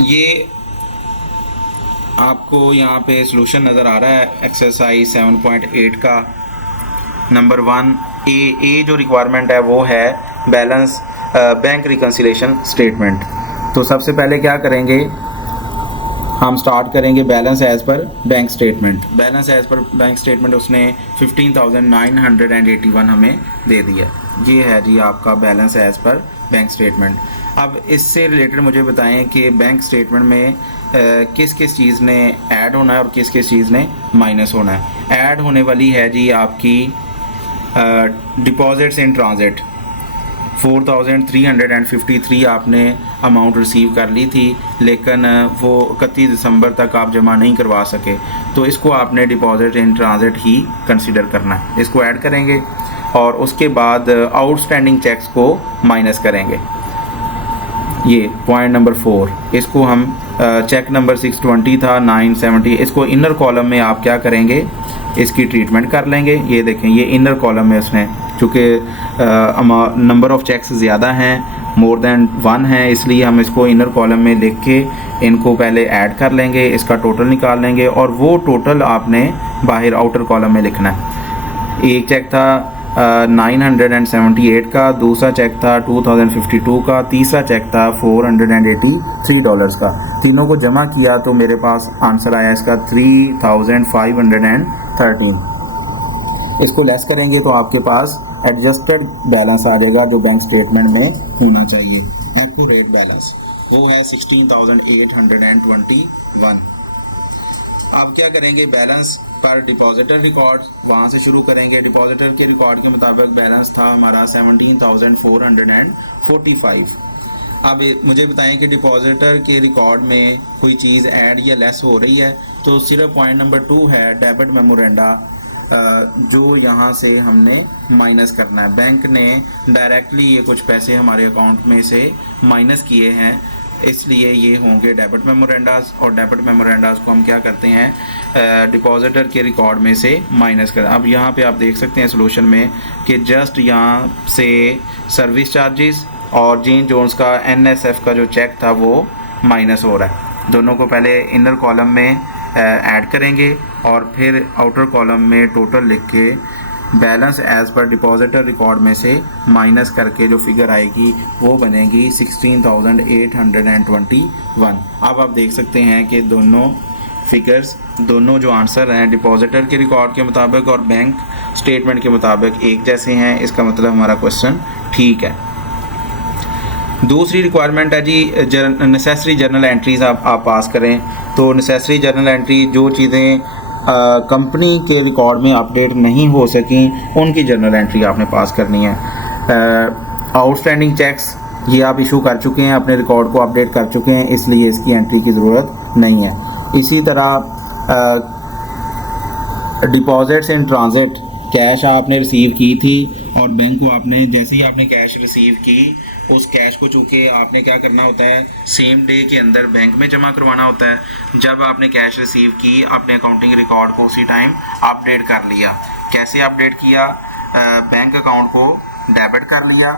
ये आपको यहाँ पे सॉल्यूशन नज़र आ रहा है एक्सरसाइज 7.8 का। नंबर 1 ए जो रिक्वायरमेंट है वो है बैलेंस बैंक रिकन्सिलिएशन स्टेटमेंट। तो सबसे पहले क्या करेंगे, हम स्टार्ट करेंगे balance as per bank statement. Balance as per bank statement उसने 15,981 हमें दे दिया। ये है जी आपका balance as per bank statement. अब इससे रिलेटेड मुझे बताएं कि बैंक स्टेटमेंट में किस किस चीज़ ने ऐड होना है और किस किस चीज़ ने माइनस होना है। ऐड होने वाली है जी आपकी डिपॉजिट्स इन ट्रांजिट। 4,353 आपने अमाउंट रिसीव कर ली थी, लेकिन वो 31 दिसंबर तक आप जमा नहीं करवा सके, तो इसको आपने deposit in transit he consider करना है। इसको ऐड करेंगे और उसके बाद आउटस्टैंडिंग चेक्स को माइनस करेंगे। ये पॉइंट नंबर 4, इसको हम चेक नंबर 620 था 970, इसको इनर कॉलम में आप क्या करेंगे, इसकी ट्रीटमेंट कर लेंगे। ये देखें, ये इनर कॉलम में उसने, चूँकि नंबर ऑफ़ चेक्स ज़्यादा हैं, मोर देन 1 है, इसलिए हम इसको इनर कॉलम में लिख के इनको पहले ऐड कर लेंगे, इसका टोटल निकाल लेंगे और वो टोटल आपने बाहर आउटर कॉलम में लिखना है। एक चेक था $978 का, दूसरा चेक था $2052 का, तीसरा चेक था $483 का। तीनों को जमा किया तो मेरे पास आंसर आया इसका 3513। इसको लेस करेंगे तो आपके पास एडजस्टेड बैलेंस आ जाएगा जो बैंक स्टेटमेंट में होना चाहिए। एक्यूरेट बैलेंस वो है 16,821। अब क्या करेंगे, बैलेंस पर डिपॉजिटर रिकॉर्ड वहाँ से शुरू करेंगे। डिपॉजिटर के रिकॉर्ड के मुताबिक बैलेंस था हमारा 17,445। अब मुझे बताएं कि डिपॉजिटर के रिकॉर्ड में कोई चीज़ ऐड या लेस हो रही है तो सिर्फ पॉइंट नंबर 2 है डेबिट मेमोरेंडा, जो यहाँ से हमने माइनस करना है। बैंक ने डायरेक्टली ये कुछ पैसे हमारे अकाउंट में से माइनस किए हैं, इसलिए ये होंगे डेबिट मेमोरेंडास। और डेबिट मेमोरेंडास को हम क्या करते हैं, डिपॉजिटर के रिकॉर्ड में से माइनस कर। अब यहाँ पे आप देख सकते हैं सोल्यूशन में कि जस्ट यहाँ से सर्विस चार्जेस और जीन जोन्स का NSF का जो चेक था वो माइनस हो रहा है। दोनों को पहले इनर कॉलम में ऐड करेंगे और फिर आउटर कॉलम में टोटल लिख के balance as per depositor record में से माइनस करके जो फिगर आएगी वो बनेगी 16,821। अब आप देख सकते हैं कि दोनों फिगर्स, दोनों जो आंसर हैं डिपॉजिटर के रिकॉर्ड के मुताबिक और बैंक स्टेटमेंट के मुताबिक एक जैसे हैं। इसका मतलब हमारा क्वेश्चन ठीक है। दूसरी रिक्वायरमेंट है जी नेसेसरी जर्नल एंट्रीज आप पास करें। तो नेसेसरी जर्नल एंट्री जो चीज़ें कंपनी के रिकॉर्ड में अपडेट नहीं हो सकी उनकी जर्नल एंट्री आपने पास करनी है। आउटस्टैंडिंग चेक्स ये आप इशू कर चुके हैं, अपने रिकॉर्ड को अपडेट कर चुके हैं, इसलिए इसकी एंट्री की ज़रूरत नहीं है। इसी तरह डिपॉजिट्स इन ट्रांजिट, कैश आपने रिसीव की थी और बैंक को आपने जैसे ही आपने कैश रिसीव की उस कैश को चूँकि आपने क्या करना होता है, सेम डे के अंदर बैंक में जमा करवाना होता है। जब आपने कैश रिसीव की अपने अकाउंटिंग रिकॉर्ड को उसी टाइम अपडेट कर लिया। कैसे अपडेट किया, बैंक अकाउंट को डेबिट कर लिया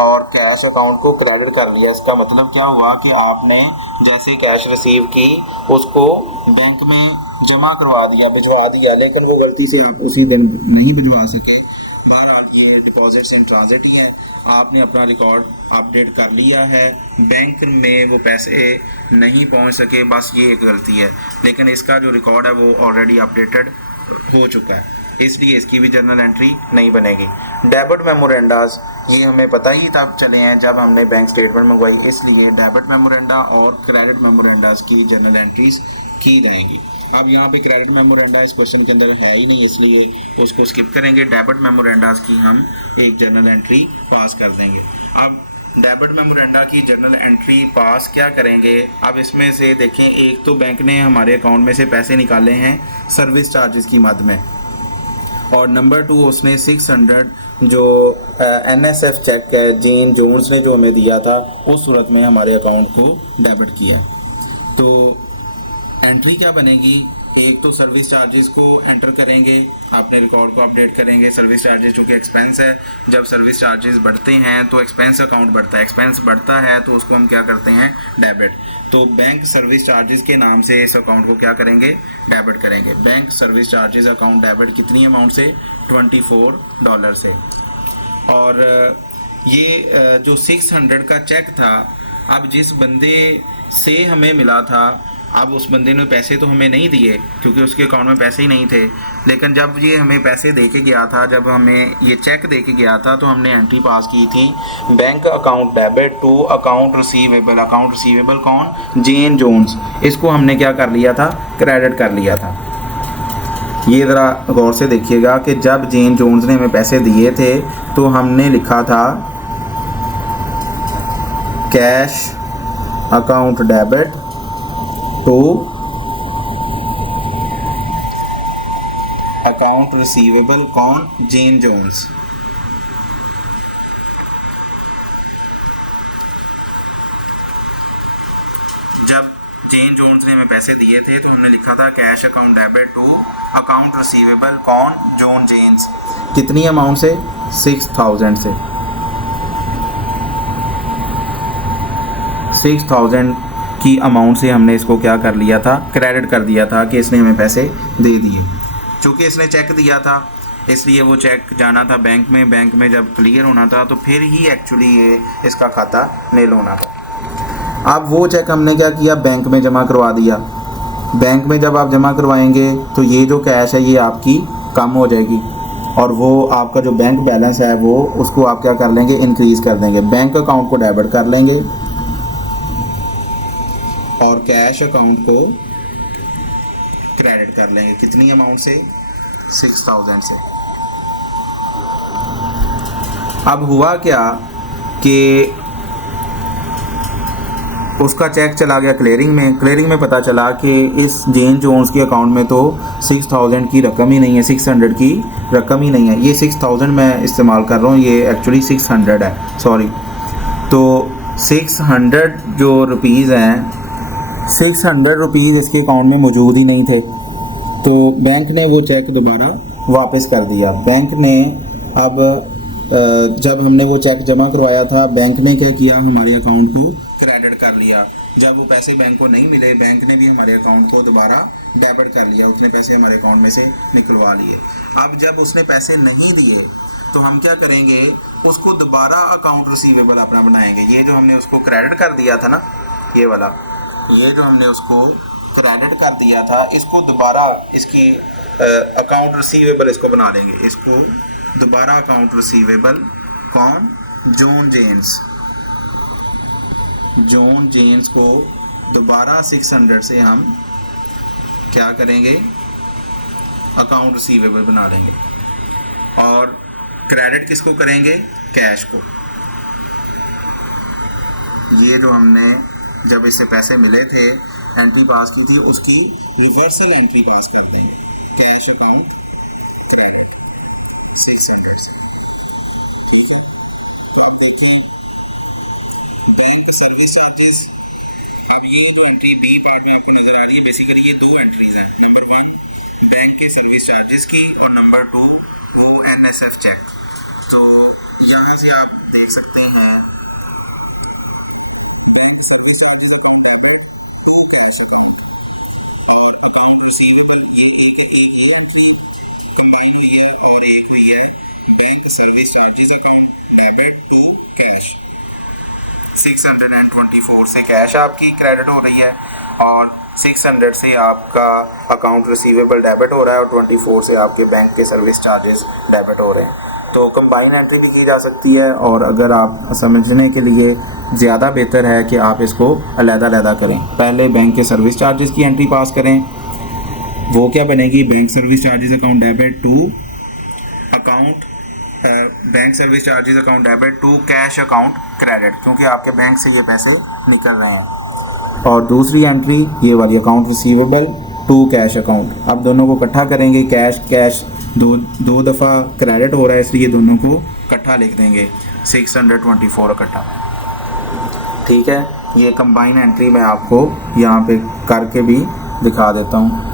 और कैश अकाउंट को क्रेडिट कर लिया। इसका मतलब क्या हुआ कि आपने जैसे कैश रिसीव की उसको बैंक में जमा करवा दिया, भिजवा दिया, लेकिन वो गलती से आप उसी दिन नहीं भिजवा सके। बहरहाल ये डिपॉजिट्स इन ट्रांजिट ही है, आपने अपना रिकॉर्ड अपडेट कर लिया है, बैंक में वो पैसे नहीं पहुंच सके, बस ये एक गलती है। लेकिन इसका जो रिकॉर्ड है वो ऑलरेडी अपडेटेड हो चुका है, इसलिए इसकी भी जर्नल एंट्री नहीं बनेगी। डेबिट मेमोरेंडास ये हमें पता ही तब चले हैं जब हमने बैंक स्टेटमेंट मंगवाई, इसलिए डेबिट मेमोरेंडा और क्रेडिट मेमोरेंडास की जर्नल एंट्रीज की जाएंगी। अब यहाँ पे क्रेडिट मेमोरेंडा इस क्वेश्चन के अंदर है ही नहीं, इसलिए उसको स्किप करेंगे। डेबिट मेमोरेंडास की हम एक जर्नल एंट्री पास कर देंगे। अब डेबिट मेमोरेंडा की जर्नल एंट्री पास क्या करेंगे, अब इसमें से देखें, एक तो बैंक ने हमारे अकाउंट में से पैसे निकाले हैं सर्विस चार्जेस की मद में, और नंबर 2 उसने 600 जो NSF चेक है जीन जोन्स ने जो हमें दिया था उस सूरत में हमारे अकाउंट को डेबिट किया। तो एंट्री क्या बनेगी, एक तो सर्विस चार्जेस को एंटर करेंगे, अपने रिकॉर्ड को अपडेट करेंगे। सर्विस चार्जेस चूँकि एक्सपेंस है, जब सर्विस चार्जेस बढ़ते हैं तो एक्सपेंस अकाउंट बढ़ता है, एक्सपेंस बढ़ता है तो उसको हम क्या करते हैं, डेबिट। तो बैंक सर्विस चार्जेस के नाम से इस अकाउंट को क्या करेंगे, डेबिट करेंगे। Bank service charges account debit कितनी अमाउंट से, $24 से। और ये जो 600 का चेक था, अब जिस बंदे से हमें मिला था, अब उस बंदे ने पैसे तो हमें नहीं दिए क्योंकि उसके अकाउंट में पैसे ही नहीं थे, लेकिन जब ये हमें पैसे दे के गया था, जब हमें ये चेक दे के गया था तो हमने एंट्री पास की थी bank account debit to account receivable. Account receivable कौन, जीन जोन्स, इसको हमने क्या कर लिया था, क्रेडिट कर लिया था। ये ज़रा गौर से देखिएगा कि जब जीन जोन्स ने हमें पैसे दिए थे तो हमने लिखा था cash account debit to account receivable कौन, जीन जोन्स। जब जीन जोन्स ने हमें पैसे दिए थे तो हमने लिखा था cash account debit to account receivable कौन, जॉन जेन्स। कितनी अमाउंट से, 6000 से, 6000 की अमाउंट से हमने इसको क्या कर लिया था, क्रेडिट कर दिया था कि इसने हमें पैसे दे दिए। चूँकि इसने चेक दिया था, इसलिए वो चेक जाना था बैंक में जब क्लियर होना था तो फिर ही एक्चुअली ये इसका खाता नील होना था। अब वो चेक हमने क्या किया, बैंक में जमा करवा दिया। बैंक में जब आप जमा करवाएंगे तो ये जो कैश है ये आपकी कम हो जाएगी और वो आपका जो बैंक बैलेंस है वो उसको आप क्या कर लेंगे, इंक्रीज़ कर देंगे। बैंक अकाउंट को डेबिट कर लेंगे और कैश अकाउंट को क्रेडिट कर लेंगे। कितनी अमाउंट से? 6000 से। अब हुआ क्या कि उसका चेक चला गया क्लियरिंग में पता चला कि इस जेन जोन्स के अकाउंट में तो 6000 की रकम ही नहीं है, 600 की रकम ही नहीं है। ये 6000 मैं इस्तेमाल कर रहा हूँ, ये एक्चुअली 600 है, सॉरी। तो 600 जो रुपीज़ हैं, 600 रुपीज़ इसके अकाउंट में मौजूद ही नहीं थे। तो बैंक ने वो चेक दोबारा वापस कर दिया। बैंक ने अब जब हमने वो चेक जमा करवाया था, बैंक ने क्या किया, हमारे अकाउंट को क्रेडिट कर लिया। जब वो पैसे बैंक को नहीं मिले, बैंक ने भी हमारे अकाउंट को दोबारा डेबिट कर लिया, उतने पैसे हमारे अकाउंट में से निकलवा लिए। अब जब उसने पैसे नहीं दिए तो हम क्या करेंगे, उसको दोबारा अकाउंट रिसीवेबल अपना बनाएंगे। ये जो हमने उसको क्रेडिट कर दिया था ना, ये वाला, ये जो हमने उसको क्रेडिट कर दिया था, इसको दोबारा इसकी अकाउंट रिसीवेबल इसको बना लेंगे। इसको दोबारा अकाउंट रिसीवेबल, कौन? जॉन जेन्स को दोबारा 600 से हम क्या करेंगे, अकाउंट रिसीवेबल बना लेंगे। और क्रेडिट किसको करेंगे? कैश को। ये जो हमने जब इससे पैसे मिले थे, एंट्री पास की थी, उसकी रिवर्सल एंट्री पास कर देंगे। कैश अकाउंट 600 से। ठीक है, अब देखिए बैंक सर्विस चार्जेस। अब ये जो एंट्री बी पार्ट में आपको नजर आ रही है, बेसिकली ये दो एंट्रीज हैं। नंबर 1 बैंक के सर्विस चार्जेस की और नंबर 2 NSF चेक। तो यहाँ से आप देख सकते हैं bank service charges account receivable, ये एक एंट्री कंबाइन हुई है और एक हुई है bank service charges account debit cash. 624 से कैश आपकी क्रेडिट हो रही है और 600 से आपका अकाउंट रिसीवेबल डेबिट हो रहा है और 24 से आपके बैंक के सर्विस चार्जेस डेबिट हो रहे हैं। तो कंबाइन एंट्री भी की जा सकती है और अगर आप समझने के लिए ज़्यादा बेहतर है कि आप इसको अलग-अलग करें। पहले बैंक के सर्विस चार्जेस की एंट्री पास करें, वो क्या बनेगी, bank service charges account debit to account bank service charges account debit to cash account credit, क्योंकि आपके बैंक से ये पैसे निकल रहे हैं। और दूसरी एंट्री ये वाली account receivable to cash account. अब दोनों को इकट्ठा करेंगे, कैश दो दफ़ा क्रेडिट हो रहा है इसलिए दोनों को इकट्ठा लिख देंगे, 624 इकट्ठा। ठीक है, ये कंबाइन एंट्री मैं आपको यहाँ पे करके भी दिखा देता हूँ।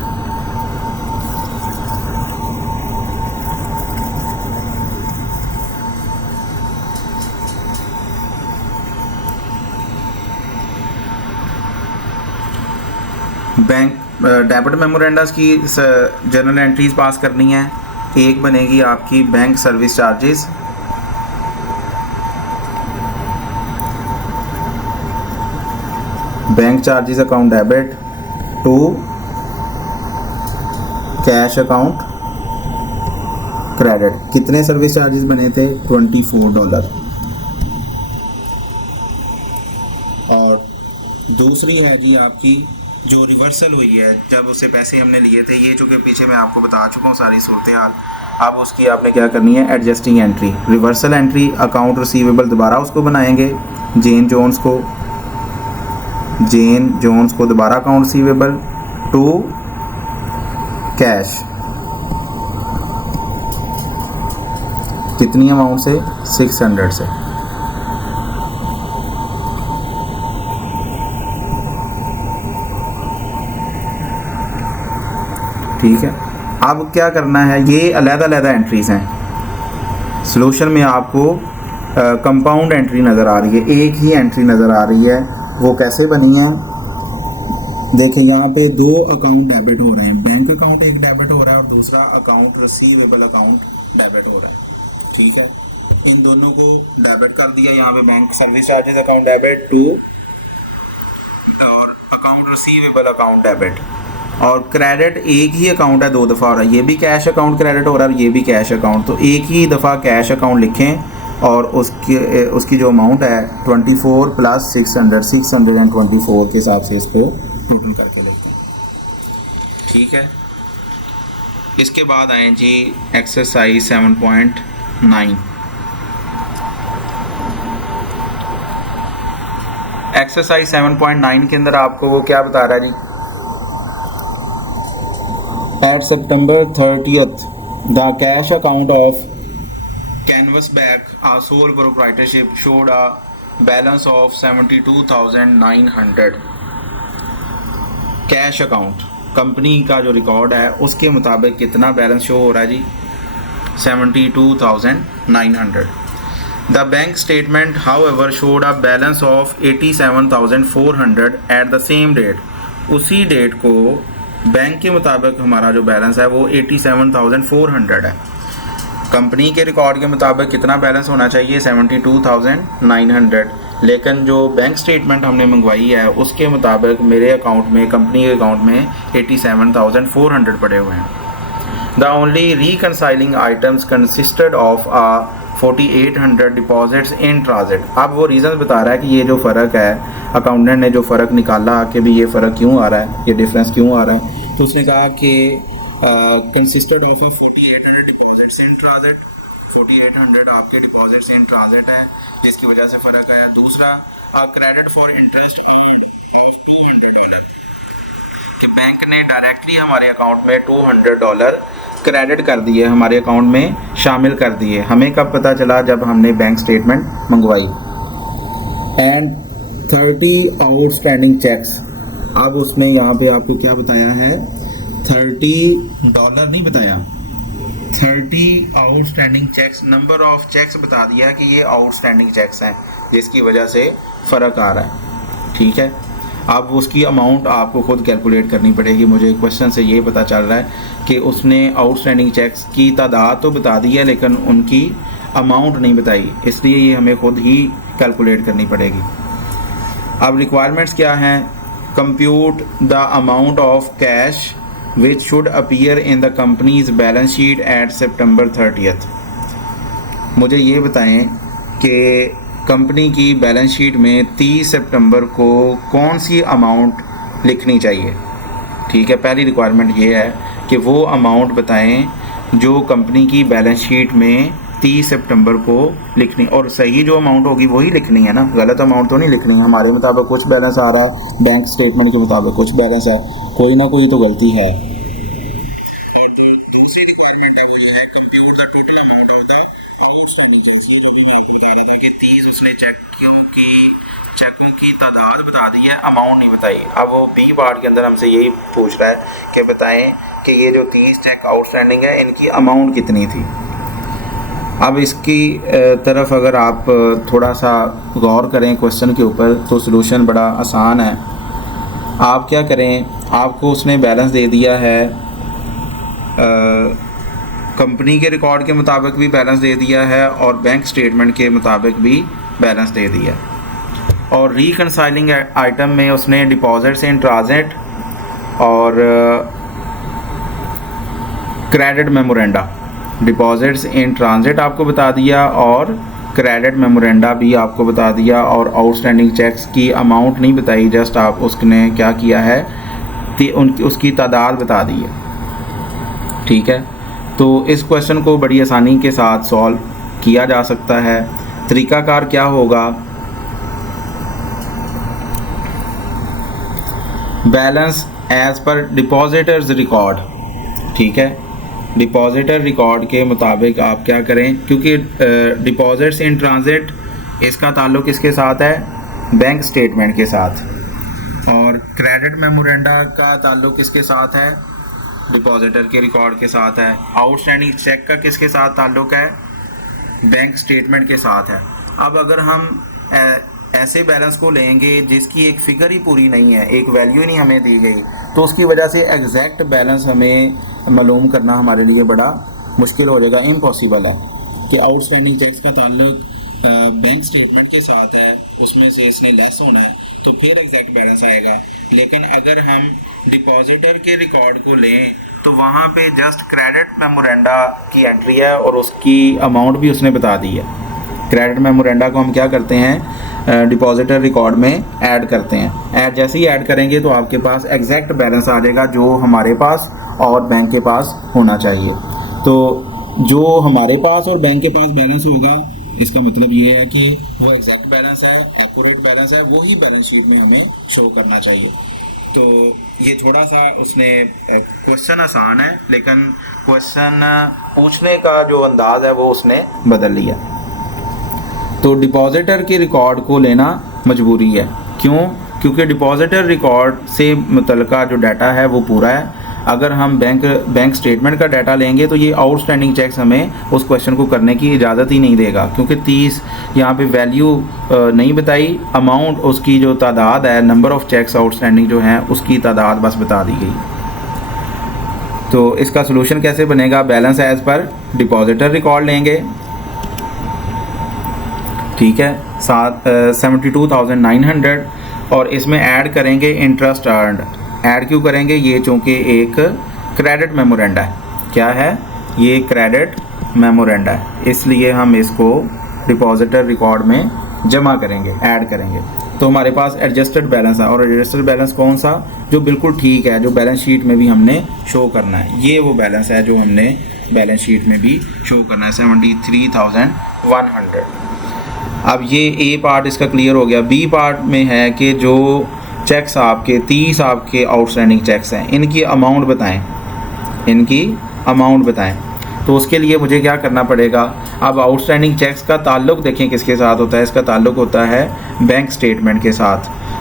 बैंक डेबिट मेमोरेंडम्स की जर्नल एंट्रीज पास करनी है। एक बनेगी आपकी bank service charges, bank charges account debit to cash account credit. कितने सर्विस चार्जेस बने थे? $24। और दूसरी है जी आपकी जो रिवर्सल हुई है, जब उससे पैसे हमने लिए थे, ये चूँकि पीछे मैं आपको बता चुका हूँ सारी सूरत हाल। अब उसकी आपने क्या करनी है, adjusting entry, reversal entry, account receivable दोबारा उसको बनाएंगे, जेन जोन्स को दोबारा अकाउंट रिसीवेबल टू कैश। कितनी अमाउंट से? 600 से। ठीक है, अब क्या करना है, ये अलग-अलग एंट्रीज हैं। सॉल्यूशन में आपको कंपाउंड एंट्री नज़र आ रही है, एक ही एंट्री नज़र आ रही है। वो कैसे बनी है? देखिए यहाँ पे दो अकाउंट डेबिट हो रहे हैं, बैंक अकाउंट एक डेबिट हो रहा है और दूसरा अकाउंट रिसीवेबल अकाउंट डेबिट हो रहा है। ठीक है, इन दोनों को डेबिट कर दिया। यहाँ पे bank service charges account debit to और अकाउंट रिसीवेबल अकाउंट डेबिट। और क्रेडिट एक ही अकाउंट है, 2 दफ़ा हो रहा है। ये भी कैश अकाउंट क्रेडिट हो रहा है, ये भी कैश अकाउंट। तो एक ही दफ़ा कैश अकाउंट लिखें और उसकी जो अमाउंट है 24 + 600 624 के हिसाब से इसको टोटल करके लिखते हैं। ठीक है, इसके बाद आए जी एक्सरसाइज 7.9। एक्सरसाइज 7.9 के अंदर आपको वो क्या बता रहा है जी, at September 30th the cash account of Canvas Bag sole proprietorship showed a balance of 72,900। Cash account company का जो रिकॉर्ड है उसके मुताबिक कितना बैलेंस शो हो रहा है जी, 72,900। The bank statement, however, showed a balance of 87,400 at the same date. उसी डेट को बैंक के मुताबिक हमारा जो बैलेंस है वो 87,400 है। कंपनी के रिकॉर्ड के मुताबिक कितना बैलेंस होना चाहिए, 72,900। लेकिन जो बैंक स्टेटमेंट हमने मंगवाई है उसके मुताबिक मेरे अकाउंट में, कंपनी के अकाउंट में 87,400 पड़े हुए हैं। The only reconciling items consisted of a 4,800 deposits in transit. अब वो रीज़न बता रहा है कि ये जो फ़र्क है, अकाउंटेंट ने जो फ़र्क निकाला कि भी ये फ़र्क क्यों आ रहा है, ये डिफरेंस क्यों आ रहा है। तो उसने कहा कि consisted of 4,800 deposits in transit, 4,800 आपके डिपॉजिट्स इन ट्रांजिट है जिसकी वजह से फ़र्क है। दूसरा क्रेडिट फॉर इंटरेस्ट ऑफ $200 कि बैंक ने डायरेक्टली हमारे अकाउंट में $200 क्रेडिट कर दिए, हमारे अकाउंट में शामिल कर दिए। हमें कब पता चला, जब हमने बैंक स्टेटमेंट मंगवाई। And 30 outstanding cheques. अब उसमें यहाँ पे आपको क्या बताया है, $30 नहीं बताया, 30 outstanding cheques, number of cheques बता दिया कि ये आउटस्टैंडिंग चेक्स हैं जिसकी वजह से फ़र्क आ रहा है। ठीक है, अब उसकी अमाउंट आपको खुद कैलकुलेट करनी पड़ेगी। मुझे क्वेश्चन से ये पता चल रहा है कि उसने आउटस्टैंडिंग चेक्स की तादाद तो बता दी है लेकिन उनकी अमाउंट नहीं बताई, इसलिए ये हमें खुद ही कैलकुलेट करनी पड़ेगी। अब रिक्वायरमेंट्स क्या हैं, compute the amount of cash which should appear in the companies balance sheet at September 30th। मुझे ये बताएं कि कंपनी की बैलेंस शीट में 30 सितंबर को कौन सी अमाउंट लिखनी चाहिए। ठीक है, पहली रिक्वायरमेंट ये है कि वो अमाउंट बताएं जो कंपनी की बैलेंस शीट में 30 सितंबर को लिखनी, और सही जो अमाउंट होगी वही लिखनी है ना, गलत अमाउंट तो नहीं लिखनी है। हमारे मुताबिक कुछ बैलेंस आ रहा है, बैंक स्टेटमेंट के मुताबिक कुछ बैलेंस है, कोई ना कोई तो गलती है। और जो दूसरी रिक्वायरमेंट है वो ये है, compute the total amount of the outstanding cheques. ये जो भी आपको बता रहा था कि 30 उसने चेकों की तादाद बता दी है, अमाउंट नहीं बताई। अब वो बी पार्ट के अंदर हमसे यही पूछ रहा है कि बताएं कि ये जो 30 चेक आउटस्टैंडिंग है इनकी अमाउंट कितनी थी। अब इसकी तरफ अगर आप थोड़ा सा गौर करें क्वेश्चन के ऊपर तो सलूशन बड़ा आसान है। आप क्या करें, आपको उसने बैलेंस दे दिया है, कंपनी के रिकॉर्ड के मुताबिक भी बैलेंस दे दिया है और बैंक स्टेटमेंट के मुताबिक भी बैलेंस दे दिया। और रिकंसाइलिंग आइटम में उसने डिपॉजिट्स इन ट्रांजिट और credit memoranda, deposits in transit आपको बता दिया और क्रेडिट मेमोरेंडा भी आपको बता दिया, और आउटस्टैंडिंग चेक्स की अमाउंट नहीं बताई, जस्ट आप उसने क्या किया है उसकी तादाद बता दी है। ठीक है, तो इस क्वेश्चन को बड़ी आसानी के साथ सॉल्व किया जा सकता है। तरीकाकार क्या होगा, balance as per depositor's record. ठीक है, डिपॉजिटर रिकॉर्ड के मुताबिक आप क्या करें, क्योंकि डिपॉजिट्स इन ट्रांजिट इसका ताल्लुक़ किसके साथ है, बैंक स्टेटमेंट के साथ, और क्रेडिट मेमोरेंडा का ताल्लुक़ किसके साथ है, डिपॉजिटर के रिकॉर्ड के साथ है। आउटस्टैंडिंग चेक का किसके साथ ताल्लुक़ है, बैंक स्टेटमेंट के साथ है। अब अगर हम ऐसे बैलेंस को लेंगे जिसकी एक फ़िगर ही पूरी नहीं है, एक वैल्यू ही नहीं हमें दी गई, तो उसकी वजह से एग्जैक्ट बैलेंस हमें मालूम करना हमारे लिए बड़ा मुश्किल हो जाएगा, इम्पॉसिबल है कि आउटस्टैंडिंग चेक्स का ताल्लुक बैंक स्टेटमेंट के साथ है, उसमें से इसने लेस होना है तो फिर एग्जैक्ट बैलेंस आएगा। लेकिन अगर हम डिपॉजिटर के रिकॉर्ड को लें तो वहाँ पे जस्ट क्रेडिट मेमोरेंडा की एंट्री है और उसकी अमाउंट भी उसने बता दी है। क्रेडिट मेमोरेंडा को हम क्या करते हैं, डिपॉजिटर रिकॉर्ड में ऐड करते हैं। जैसे ही ऐड करेंगे तो आपके पास एग्जैक्ट बैलेंस आ जाएगा जो हमारे पास और बैंक के पास होना चाहिए। तो जो हमारे पास और बैंक के पास बैलेंस होगा, इसका मतलब ये है कि वो एग्जैक्ट बैलेंस है, एक्यूरेट बैलेंस है, वही बैलेंस शीट में हमें शो करना चाहिए। तो ये थोड़ा सा उसने क्वेश्चन आसान है, लेकिन क्वेश्चन पूछने का जो अंदाज है वो उसने बदल लिया। तो डिपॉजिटर के रिकॉर्ड को लेना मजबूरी है। क्यों? क्योंकि डिपॉजिटर रिकॉर्ड से मुतल्लिका जो डाटा है वो पूरा है। अगर हम बैंक स्टेटमेंट का डाटा लेंगे तो ये आउटस्टैंडिंग चेक्स हमें उस क्वेश्चन को करने की इजाज़त ही नहीं देगा, क्योंकि 30 यहाँ पे वैल्यू नहीं बताई, अमाउंट उसकी जो तादाद है, नंबर ऑफ़ चेक्स आउटस्टैंडिंग जो हैं उसकी तादाद बस बता दी गई। तो इसका सलूशन कैसे बनेगा? Balance as per depositor record लेंगे, ठीक है, 72,900 और इसमें ऐड करेंगे इंटरेस्ट अर्नड। ऐड क्यों करेंगे? ये चूँकि एक क्रेडिट मेमोरेंडा है। क्या है? ये क्रेडिट मेमोरेंडा है, इसलिए हम इसको डिपॉजिटर रिकॉर्ड में जमा करेंगे, ऐड करेंगे। तो हमारे पास एडजस्टेड बैलेंस है, और एडजस्टेड बैलेंस कौन सा? जो बिल्कुल ठीक है, जो बैलेंस शीट में भी हमने शो करना है। ये वो बैलेंस है जो हमने बैलेंस शीट में भी शो करना है, 73,100। अब ये ए पार्ट इसका क्लियर हो गया। बी पार्ट में है कि जो चेक्स आपके 30 आपके आउटस्टैंडिंग चेक्स हैं, इनकी अमाउंट बताएं, इनकी अमाउंट बताएं। तो उसके लिए मुझे क्या करना पड़ेगा? अब आउटस्टैंडिंग चेक्स का ताल्लुक देखें किसके साथ होता है? इसका ताल्लुक होता है बैंक स्टेटमेंट के साथ।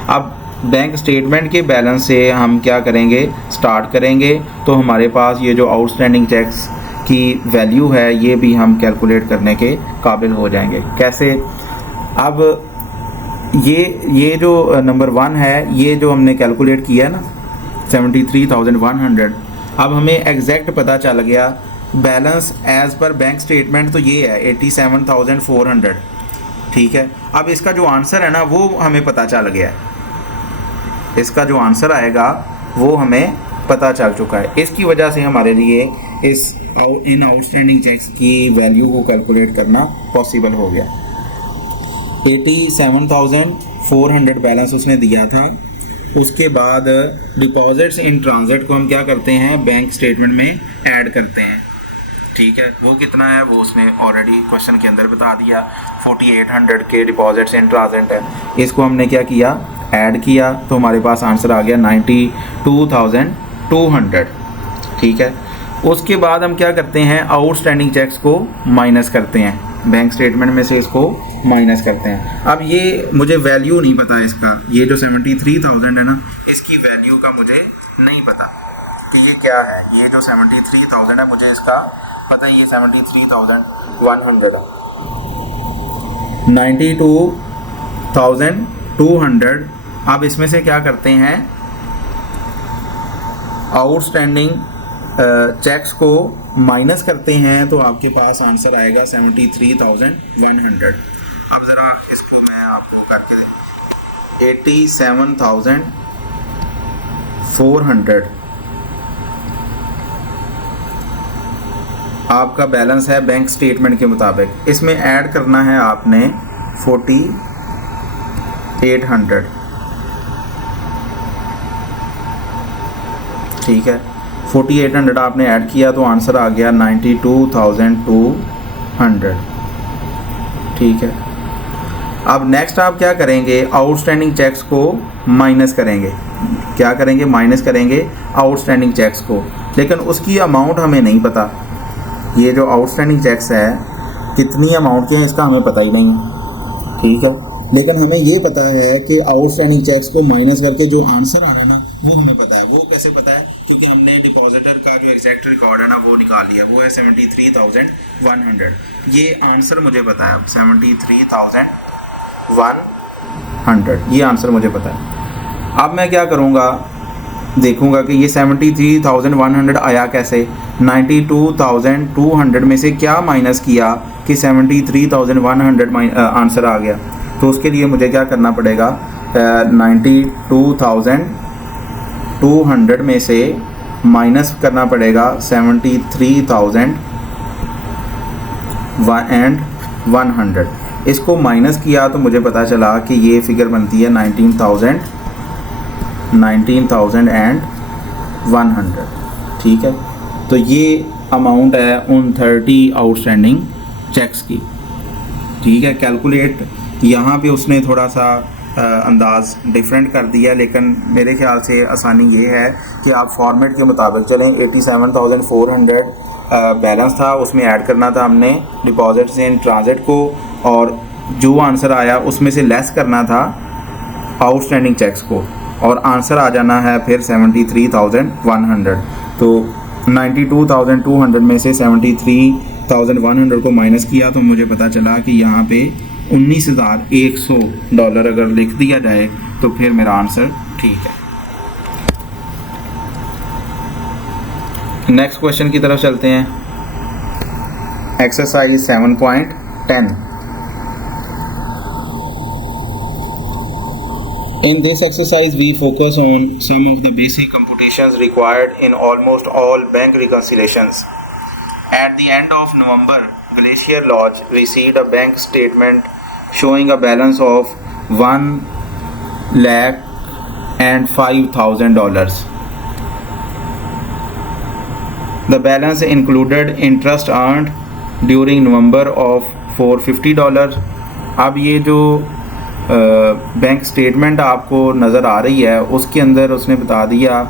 अब बैंक स्टेटमेंट के बैलेंस से हम क्या करेंगे? स्टार्ट करेंगे। तो हमारे पास ये जो आउटस्टैंडिंग चेक्स की वैल्यू है ये भी हम कैलकुलेट करने के काबिल हो जाएंगे। कैसे? अब ये जो नंबर 1 है, ये जो हमने कैलकुलेट किया ना 73,100, अब हमें एग्जैक्ट पता चल गया balance as per bank statement तो ये है 87,400, ठीक है। अब इसका जो आंसर है ना वो हमें पता चल गया है, इसका जो आंसर आएगा वो हमें पता चल चुका है। इसकी वजह से हमारे लिए इन आउटस्टैंडिंग चेक्स की वैल्यू को कैलकुलेट करना पॉसिबल हो गया। 87,400 बैलेंस उसने दिया था। उसके बाद डिपॉजिट्स इन ट्रांजिट को हम क्या करते हैं? बैंक स्टेटमेंट में ऐड करते हैं, ठीक है। वो कितना है वो उसने ऑलरेडी क्वेश्चन के अंदर बता दिया। 4800 के डिपॉजिट्स इन ट्रांजिट है, इसको हमने क्या किया? ऐड किया, तो हमारे पास आंसर आ गया 92,200, ठीक है। उसके बाद हम क्या करते हैं? आउटस्टैंडिंग चेक्स को माइनस करते हैं, बैंक स्टेटमेंट में से इसको माइनस करते हैं। अब ये मुझे वैल्यू नहीं पता इसका, ये जो 73,000 है ना, इसकी वैल्यू का मुझे नहीं पता कि ये क्या है। ये जो 73,000 है मुझे इसका पता ही, ये 73,100 है। 92,200। अब इसमें से क्या करते हैं? आउटस्टैंडिंग चेक्स को माइनस करते हैं, तो आपके पास आंसर आएगा 73,100। अब ज़रा इसको मैं आपको करके 87,400 आपका बैलेंस है बैंक स्टेटमेंट के मुताबिक। इसमें ऐड करना है आपने 4800, ठीक है। 4800 आपने ऐड किया तो आंसर आ गया 92,200, ठीक है। अब नेक्स्ट आप क्या करेंगे? आउटस्टैंडिंग चेक्स को माइनस करेंगे। क्या करेंगे? माइनस करेंगे आउटस्टैंडिंग चेक्स को, लेकिन उसकी अमाउंट हमें नहीं पता। ये जो आउटस्टैंडिंग चेक्स है कितनी अमाउंट के हैं इसका हमें पता ही नहीं है, ठीक है। लेकिन हमें ये पता है कि आउटस्टैंडिंग चेक्स को माइनस करके जो आंसर आना है ना वो हमें पता है। वो कैसे पता है? क्योंकि हमने डिपॉजिटर का जो एग्जैक्ट रिकॉर्ड है ना वो निकाल लिया, वो है 73,100। ये आंसर मुझे पता है 73,100, ये आंसर मुझे पता है। अब मैं क्या करूँगा? देखूंगा कि ये 73,100 आया कैसे। 92,200 में से क्या माइनस किया कि 73,100 आंसर आ गया। तो उसके लिए मुझे क्या करना पड़ेगा, 92,200 में से माइनस करना पड़ेगा 73,100। इसको माइनस किया तो मुझे पता चला कि ये फिगर बनती है 19,100। ठीक है, तो ये अमाउंट है उन 30 आउटस्टैंडिंग चेक्स की। ठीक है, कैलकुलेट यहाँ पे उसने थोड़ा सा अंदाज डिफरेंट कर दिया, लेकिन मेरे ख्याल से आसानी ये है कि आप फॉर्मेट के मुताबिक चलें। 87,400 बैलेंस था, उसमें ऐड करना था हमने डिपॉजिट्स इन ट्रांजिट को, और जो आंसर आया उसमें से लेस करना था आउटस्टैंडिंग चेक्स को, और आंसर आ जाना है फिर 73,100। तो 92,200 में से 73,100 को माइनस किया तो मुझे पता चला कि यहाँ पे $19,100 अगर लिख दिया जाए तो फिर मेरा आंसर ठीक है। नेक्स्ट क्वेश्चन की तरफ चलते हैं। Exercise 7.10। In this exercise, we focus on some of the basic computations required in almost all bank reconciliations. At the end of November, Glacier Lodge received a bank statement showing a balance of $1,05,000. The balance included interest earned during November of $450. अब ये जो बैंक स्टेटमेंट आपको नज़र आ रही है उसके अंदर उसने बता दिया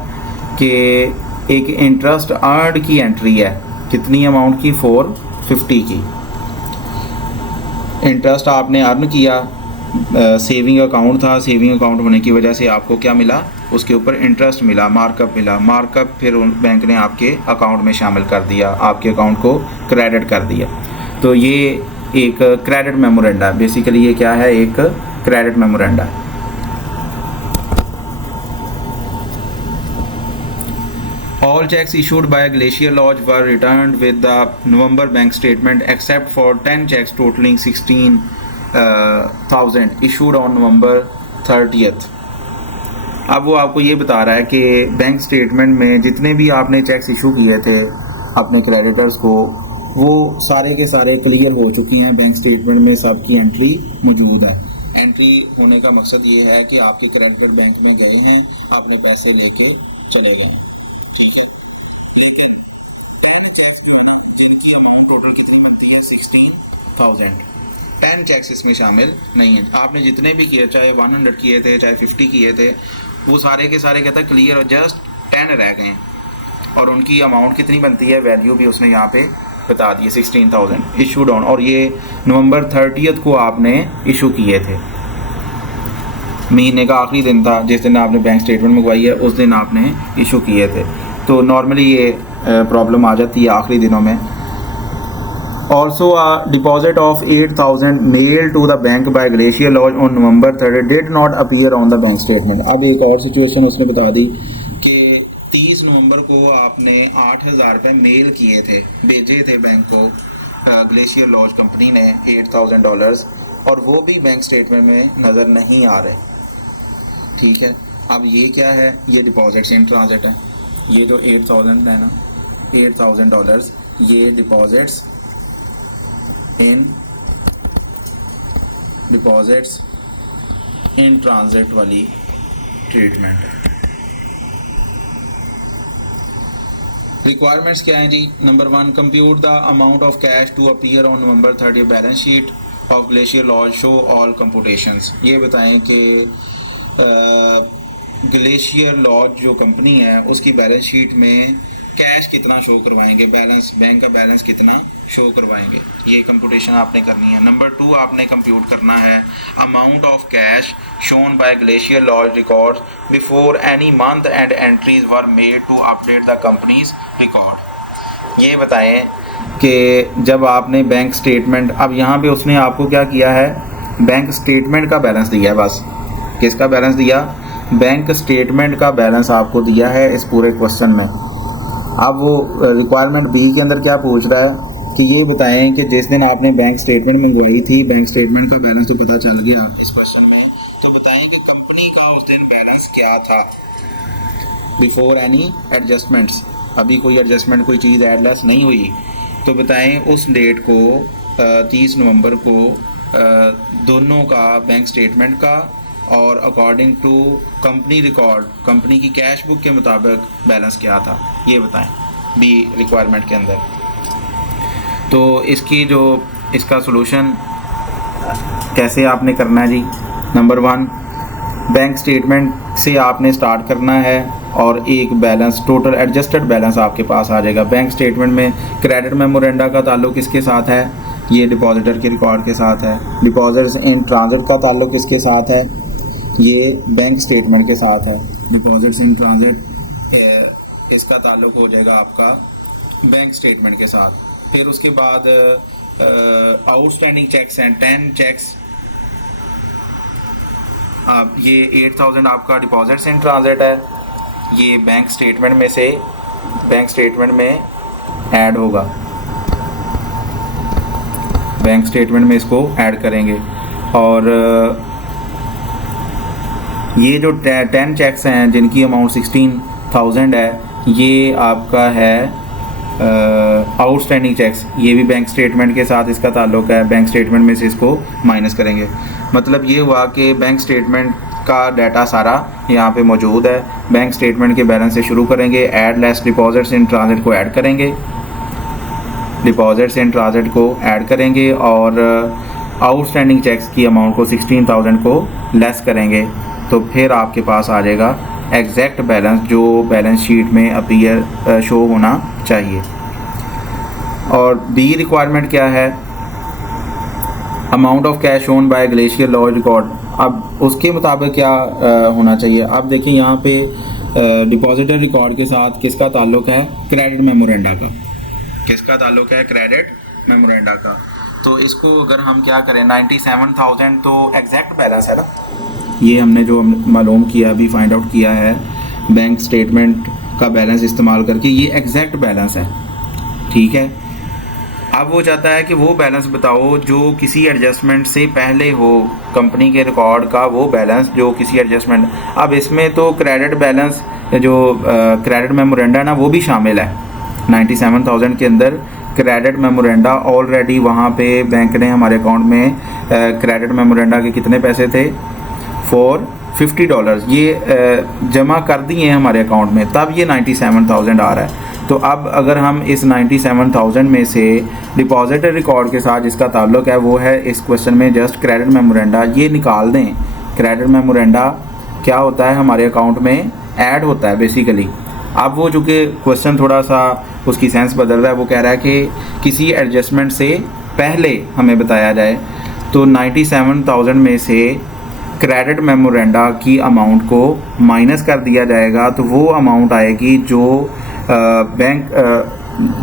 कि एक इंटरेस्ट अर्नड की एंट्री है, कितनी अमाउंट की, 450 की। इंटरेस्ट आपने अर्न किया, सेविंग अकाउंट था, सेविंग अकाउंट होने की वजह से आपको क्या मिला, उसके ऊपर इंटरेस्ट मिला, मार्कअप मिला। मार्कअप फिर बैंक ने आपके अकाउंट में शामिल कर दिया, आपके अकाउंट को क्रेडिट कर दिया। तो ये एक क्रेडिट मेमोरेंडा, बेसिकली ये क्या है, एक credit memoranda. All checks issued by Glacier Lodge were returned with the November bank statement except for 10 checks totaling 16,000 issued on November 30th. अब वो आपको ये बता रहा है कि बैंक स्टेटमेंट में जितने भी आपने चेक्स इशू किए थे अपने क्रेडिटर्स को, वो सारे के सारे क्लियर हो चुकी हैं। बैंक स्टेटमेंट में सबकी एंट्री मौजूद है। एंट्री होने का मकसद ये है कि आपके क्रेडिटर बैंक में गए हैं, आपने पैसे लेके चले गए हैं। ठीक है, लेकिन जिनकी अमाउंट टोटल कितनी बनती है, 16,000। 10 चेक्स इसमें शामिल नहीं है। आपने जितने भी किए, चाहे 100 किए थे, चाहे 50 किए थे, वो सारे के सारे कहता है क्लियर, और जस्ट 10 रह गए हैं, और उनकी अमाउंट कितनी बनती है, वैल्यू भी उसने यहाँ पे बता दी, 16,000 इशूड ऑन। और ये नवंबर 30th को आपने इशू किए थे, महीने का आखिरी दिन था जिस दिन आपने बैंक स्टेटमेंट मंगवाई है, उस दिन आपने इशू किए थे। तो नॉर्मली ये प्रॉब्लम आ जाती है आखिरी दिनों में। Also a deposit of 8,000 mailed to the bank by Glacier Lodge on November 30 did not appear on the bank statement. अब एक और सिचुएशन उसने बता दी कि 30 नवंबर को आपने 8,000 रुपये मेल किए थे, भेजे थे बैंक को, ग्लेशियर लॉज कंपनी ने $8,000, और वो भी बैंक स्टेटमेंट में नज़र नहीं आ रहे। ठीक है, अब ये क्या है, ये डिपॉजिट्स इन ट्रांजिट है। ये जो 8,000 है ना, $8,000, ये डिपॉजिट्स इन ट्रांजिट वाली ट्रीटमेंट। रिक्वायरमेंट्स क्या हैं जी? Number 1, compute the amount of cash to appear on November 30 balance sheet of Glacier Lodge, show all computations. ये बताएं कि ग्लेशियर लॉज जो कंपनी है उसकी बैलेंस शीट में कैश कितना शो करवाएंगे, बैलेंस, बैंक का बैलेंस कितना शो करवाएंगे, ये कंप्यूटेशन आपने करनी है। नंबर 2, आपने कंप्यूट करना है amount of cash shown by Glacier Lodge records before any month end entries were made to update the company's record. ये बताएं कि जब आपने बैंक स्टेटमेंट, अब यहाँ पे उसने आपको क्या किया है, बैंक स्टेटमेंट का बैलेंस दिया है बस। किसका बैलेंस दिया? बैंक स्टेटमेंट का बैलेंस आपको दिया है इस पूरे क्वेश्चन में। अब वो रिक्वायरमेंट बी के अंदर क्या पूछ रहा है कि ये बताएं कि जिस दिन आपने बैंक स्टेटमेंट मंगवाई थी, बैंक स्टेटमेंट का बैलेंस तो पता चल गया इस क्वेश्चन में, तो बताएं कि कंपनी का उस दिन बैलेंस क्या था बिफोर एनी एडजस्टमेंट्स। अभी कोई एडजस्टमेंट, कोई चीज़ ऐड लेस नहीं हुई, तो बताएं उस डेट को 30 नवंबर को दोनों का बैंक स्टेटमेंट का और according to company record, company की कैश बुक के मुताबिक बैलेंस क्या था, ये बताएं बी रिक्वायरमेंट के अंदर। तो इसका सॉल्यूशन कैसे आपने करना है जी। नंबर 1, बैंक स्टेटमेंट से आपने स्टार्ट करना है और एक बैलेंस, टोटल एडजस्टेड बैलेंस आपके पास आ जाएगा। बैंक स्टेटमेंट में क्रेडिट मेमोरेंडा का ताल्लुक किसके साथ है, ये डिपॉजिटर के रिकॉर्ड के साथ है। डिपॉजिट्स इन ट्रांजिट का ताल्लुक किसके साथ है, ये बैंक स्टेटमेंट के साथ है। डिपॉजिट्स इन ट्रांजिट इसका ताल्लुक हो जाएगा आपका बैंक स्टेटमेंट के साथ। फिर उसके बाद आउटस्टैंडिंग चेक्स हैं 10 चेक्स। अब ये 8000 आपका डिपॉजिट्स इन ट्रांजिट है, ये बैंक स्टेटमेंट में ऐड होगा, बैंक स्टेटमेंट में इसको ऐड करेंगे। और ये जो 10 चेक्स हैं जिनकी अमाउंट 16,000 है, ये आपका है आउटस्टैंडिंग चेक्स, ये भी बैंक स्टेटमेंट के साथ इसका ताल्लुक है। बैंक स्टेटमेंट में से इसको माइनस करेंगे। मतलब ये हुआ कि बैंक स्टेटमेंट का डाटा सारा यहाँ पे मौजूद है। बैंक स्टेटमेंट के बैलेंस से शुरू करेंगे, add less deposits in transit को ऐड करेंगे, डिपॉजिट्स इन ट्रांजिट को ऐड करेंगे और आउटस्टैंडिंग चेक्स की अमाउंट को 16,000 को लेस करेंगे। तो फिर आपके पास आ जाएगा एग्जैक्ट बैलेंस जो बैलेंस शीट में अपीयर शो होना चाहिए। और बी रिक्वायरमेंट क्या है, amount of cash own by Glacier Law record. अब उसके मुताबिक क्या होना चाहिए। अब देखिए यहाँ पे डिपॉजिटर रिकॉर्ड के साथ किसका ताल्लुक है, क्रेडिट मेमोरेंडा का। किसका ताल्लुक है, क्रेडिट मेमोरेंडा का। तो इसको अगर हम क्या करें, 97,000 तो एग्जैक्ट बैलेंस है ना, ये हमने जो मालूम किया, अभी फाइंड आउट किया है बैंक स्टेटमेंट का बैलेंस इस्तेमाल करके, ये एग्जैक्ट बैलेंस है, ठीक है। अब वो चाहता है कि वो बैलेंस बताओ जो किसी एडजस्टमेंट से पहले हो, कंपनी के रिकॉर्ड का वो बैलेंस जो किसी एडजस्टमेंट। अब इसमें तो क्रेडिट बैलेंस जो क्रेडिट मेमोरेंडा ना वो भी शामिल है। 97,000 के अंदर क्रेडिट मेमोरेंडा ऑलरेडी वहाँ पे बैंक ने हमारे अकाउंट में क्रेडिट मेमोरेंडा के कितने पैसे थे, $450 ये जमा कर दिए हैं हमारे अकाउंट में, तब ये 97,000 आ रहा है। तो अब अगर हम इस 97,000 में से डिपॉजिटर रिकॉर्ड के साथ जिसका ताल्लुक है वो है इस क्वेश्चन में जस्ट क्रेडिट मेमोरेंडा, ये निकाल दें। क्रेडिट मेमोरेंडा क्या होता है, हमारे अकाउंट में ऐड होता है बेसिकली। अब वो चूँकि क्वेश्चन थोड़ा सा उसकी सेंस बदल रहा है, वो कह रहा है कि किसी एडजस्टमेंट से पहले हमें बताया जाए, तो 97,000 में से क्रेडिट मेमोरेंडा की अमाउंट को माइनस कर दिया जाएगा, तो वो अमाउंट आएगी जो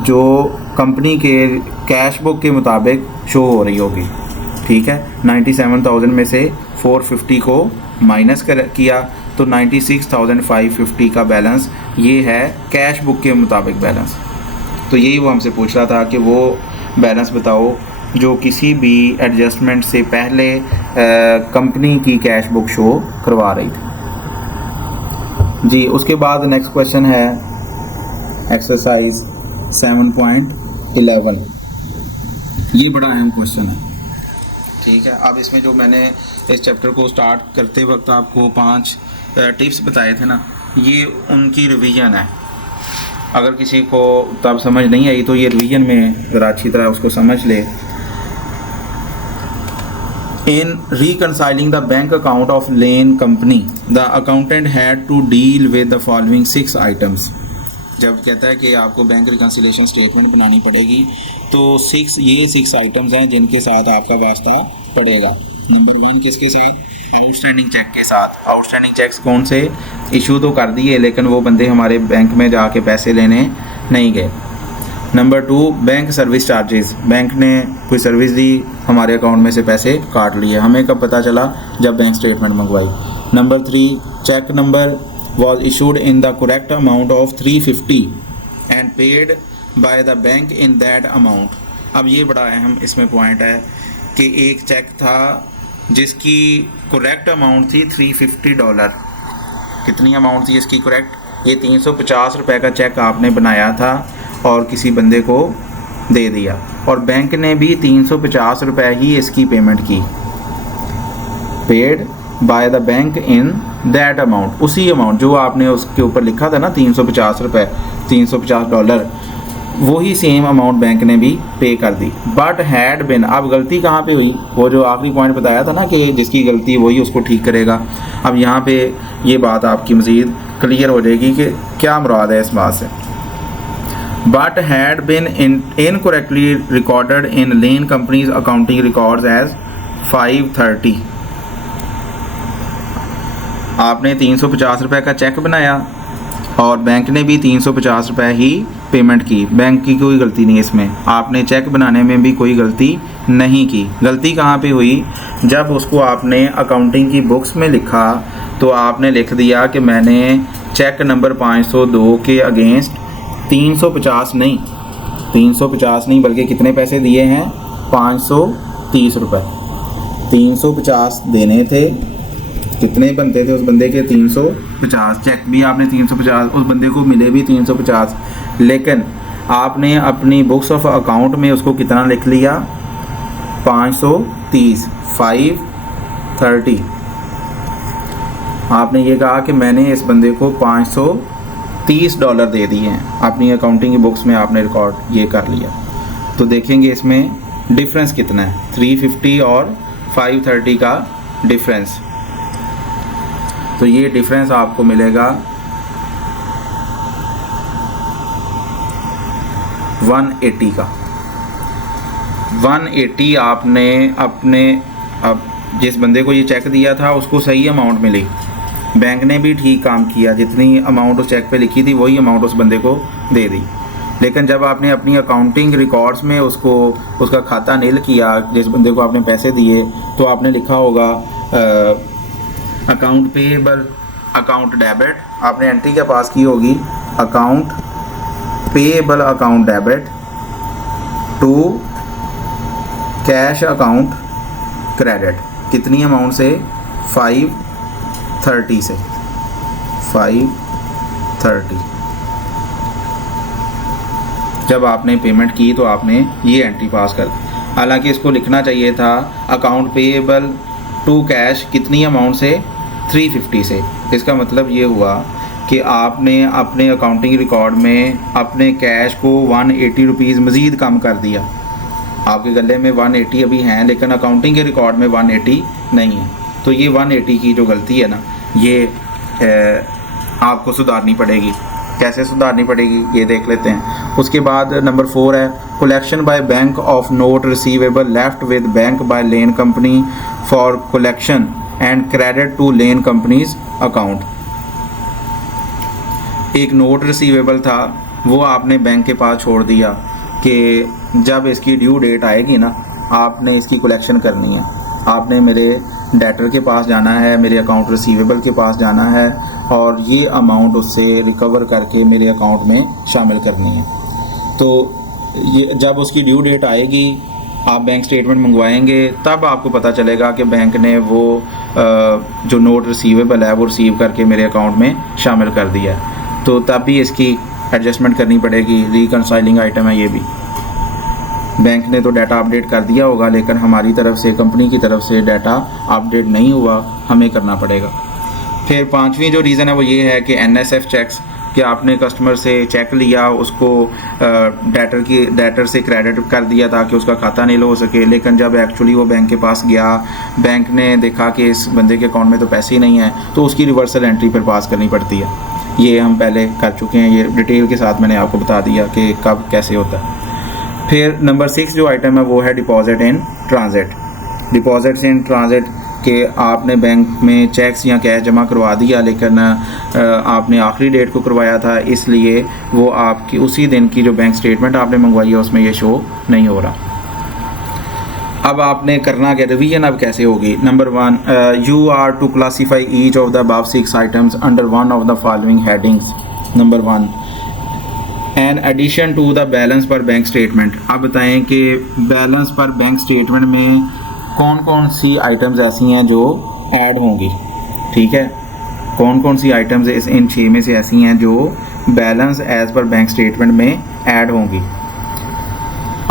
जो कंपनी के कैश बुक के मुताबिक शो हो रही होगी, ठीक है। 97,000 में से 450 को माइनस किया तो 96,550 का बैलेंस ये है कैश बुक के मुताबिक बैलेंस। तो यही वो हमसे पूछ रहा था कि वो बैलेंस बताओ जो किसी भी एडजस्टमेंट से पहले कंपनी की कैश बुक शो करवा रही थी जी। उसके बाद नेक्स्ट क्वेश्चन है एक्सरसाइज 7.11। ये बड़ा अहम क्वेश्चन है, ठीक है। अब इसमें जो मैंने इस चैप्टर को स्टार्ट करते वक्त आपको 5 टिप्स बताए थे ना, ये उनकी रिवीजन है। अगर किसी को तब समझ नहीं आई तो ये रिवीजन में ज़रा अच्छी तरह उसको समझ ले। In reconciling the bank account of Lane Company, the accountant had to deal with the following 6 items. जब कहता है कि आपको बैंक रिकन्सिलेशन स्टेटमेंट बनानी पड़ेगी तो 6 आइटम्स हैं जिनके साथ आपका वास्ता पड़ेगा। नंबर 1 किसके साथ, आउटस्टैंडिंग चेक के साथ। आउटस्टैंडिंग चेक्स कौन से, इशू तो कर दिए लेकिन वो बंदे हमारे बैंक में जाके पैसे लेने नहीं गए। Number 2 bank service charges, bank ने कोई सर्विस दी, हमारे अकाउंट में से पैसे काट लिए, हमें कब पता चला, जब बैंक स्टेटमेंट मंगवाई। Number 3, check number was issued in the correct amount of 350 and paid by the bank in that amount. अब ये बड़ा अहम इसमें पॉइंट है कि एक चेक था जिसकी करेक्ट अमाउंट थी $350। कितनी अमाउंट थी इसकी करेक्ट? ये 350 रुपये का चेक आपने बनाया था और किसी बंदे को दे दिया, और बैंक ने भी 350 रुपये ही इसकी पेमेंट की। Paid by the bank in that amount, उसी अमाउंट जो आपने उसके ऊपर लिखा था ना 350 रुपये, $350, वही सेम अमाउंट बैंक ने भी पे कर दी। बट हैड बिन, अब गलती कहाँ पे हुई? वो जो आखिरी पॉइंट बताया था ना कि जिसकी गलती वही उसको ठीक करेगा। अब यहाँ पे ये बात आपकी मज़ीद क्लियर हो जाएगी कि क्या मुराद है इस बात से। But had been incorrectly recorded in Lane company's accounting records as 530। आपने 350 रुपये का चेक बनाया और बैंक ने भी 350 रुपये ही पेमेंट की। बैंक की कोई गलती नहीं इसमें, आपने चेक बनाने में भी कोई गलती नहीं की। गलती कहाँ पे हुई? जब उसको आपने अकाउंटिंग की बुक्स में लिखा तो आपने लिख दिया कि मैंने चेक नंबर 502 के अगेंस्ट 350 नहीं बल्कि कितने पैसे दिए हैं? 530 रुपये। 350 देने थे, कितने बनते थे उस बंदे के? 350। चेक भी आपने 350, उस बंदे को मिले भी 350, लेकिन आपने अपनी बुक्स ऑफ अकाउंट में उसको कितना लिख लिया? 530, 530। आपने ये कहा कि मैंने इस बंदे को $530 दे दिए हैं। अपनी अकाउंटिंग की बुक्स में आपने रिकॉर्ड ये कर लिया। तो देखेंगे इसमें डिफरेंस कितना है, 350 और 530 का डिफरेंस। तो ये डिफरेंस आपको मिलेगा 180 का। 180 आपने अपने, अब जिस बंदे को ये चेक दिया था उसको सही अमाउंट मिली, बैंक ने भी ठीक काम किया, जितनी अमाउंट उस चेक पे लिखी थी वही अमाउंट उस बंदे को दे दी। लेकिन जब आपने अपनी अकाउंटिंग रिकॉर्ड्स में उसका खाता नील किया, जिस बंदे को आपने पैसे दिए, तो आपने लिखा होगा अकाउंट पेएबल, अकाउंट डेबिट, आपने एंट्री क्या पास की होगी? Account payable, account debit to cash account credit. कितनी अमाउंट से? 530 से, 530। जब आपने पेमेंट की तो आपने ये एंट्री पास कर दी। हालांकि इसको लिखना चाहिए था अकाउंट पेएबल टू कैश, कितनी अमाउंट से? 350 से। इसका मतलब ये हुआ कि आपने अपने अकाउंटिंग रिकॉर्ड में अपने कैश को 180 रुपीज़ मज़ीद कम कर दिया। आपके गले में 180 अभी हैं, लेकिन अकाउंटिंग के रिकॉर्ड में 180 नहीं है। तो ये 180 की जो गलती है ना, ये आपको सुधारनी पड़ेगी। कैसे सुधारनी पड़ेगी ये देख लेते हैं। उसके बाद नंबर 4 है collection by bank of note receivable left with bank by Lane company for collection and credit to Lane company's account. एक नोट रिसीवेबल था, वो आपने बैंक के पास छोड़ दिया कि जब इसकी ड्यू डेट आएगी ना, आपने इसकी कलेक्शन करनी है। आपने मेरे डेटर के पास जाना है, मेरे अकाउंट रिसीवेबल के पास जाना है और ये अमाउंट उससे रिकवर करके मेरे अकाउंट में शामिल करनी है। तो ये जब उसकी ड्यू डेट आएगी, आप बैंक स्टेटमेंट मंगवाएंगे, तब आपको पता चलेगा कि बैंक ने वो जो नोट रिसीवेबल है वो रिसीव करके मेरे अकाउंट में शामिल कर दिया है। तो तब भी इसकी एडजस्टमेंट करनी पड़ेगी। रिकनसाइलिंग आइटम है ये भी। बैंक ने तो डाटा अपडेट कर दिया होगा, लेकिन हमारी तरफ से, कंपनी की तरफ से डाटा अपडेट नहीं हुआ, हमें करना पड़ेगा। फिर 5वीं जो रीज़न है वो ये है कि NSF चेक्स, कि आपने कस्टमर से चेक लिया, उसको डेटर से क्रेडिट कर दिया ताकि उसका खाता नील हो सके, लेकिन जब एक्चुअली वो बैंक के पास गया, बैंक ने देखा कि इस बंदे के अकाउंट में तो पैसे ही नहीं है, तो उसकी रिवर्सल एंट्री पर पास करनी पड़ती है। ये हम पहले कर चुके हैं, ये डिटेल के साथ मैंने आपको बता दिया कि कब कैसे होता है। फिर नंबर 6 जो आइटम है वो है deposit in transit. Deposits in transit के आपने बैंक में चेक्स या कैश जमा करवा दिया, लेकिन आपने आखिरी डेट को करवाया था, इसलिए वो आपकी उसी दिन की जो बैंक स्टेटमेंट आपने मंगवाई है उसमें ये शो नहीं हो रहा। अब आपने करना क्या, रिवीजन अब कैसे होगी। Number 1, you are to classify each of the above 6 items under one of the following headings. Number 1, an addition to the balance per bank statement. अब बताएं कि बैलेंस पर बैंक स्टेटमेंट में कौन कौन सी आइटम्स ऐसी हैं जो ऐड होंगी। ठीक है, कौन कौन सी आइटम्स इन 6 में से ऐसी हैं जो balance as per bank statement में ऐड होंगी।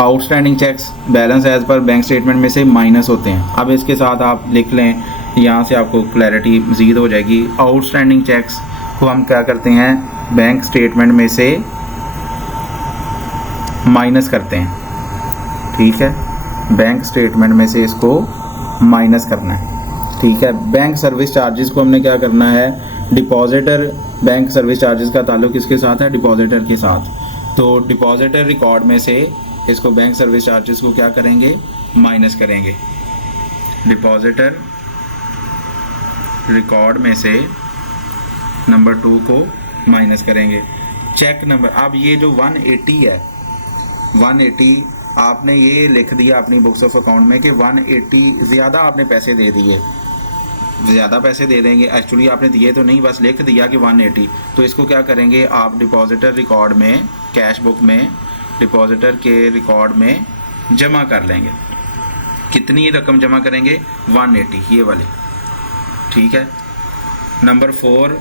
Outstanding cheques balance as per bank statement में से माइनस होते हैं। अब इसके साथ आप लिख लें, यहाँ से आपको क्लैरिटी मज़ीद हो जाएगी। आउटस्टैंडिंग चेक्स को हम क्या करते हैं, बैंक स्टेटमेंट में से माइनस करते हैं। ठीक है, बैंक स्टेटमेंट में से इसको माइनस करना है। ठीक है, बैंक सर्विस चार्जेस को हमने क्या करना है, डिपॉजिटर बैंक सर्विस चार्जेस का ताल्लुक किसके साथ है, डिपॉजिटर के साथ। तो डिपॉजिटर रिकॉर्ड में से इसको बैंक सर्विस चार्जेस को क्या करेंगे, माइनस करेंगे। डिपॉजिटर रिकॉर्ड में से नंबर 2 को माइनस करेंगे। चेक नंबर, अब ये जो 180 है, 180 आपने ये लिख दिया अपनी बुक्स ऑफ अकाउंट में कि 180 ज़्यादा आपने पैसे दे दिए, ज़्यादा पैसे दे देंगे। एक्चुअली आपने दिए तो नहीं, बस लिख दिया कि 180। तो इसको क्या करेंगे आप, डिपॉजिटर रिकॉर्ड में, कैश बुक में, डिपॉजिटर के रिकॉर्ड में जमा कर लेंगे। कितनी रकम जमा करेंगे, 180, ये वाली। ठीक है। Number 4,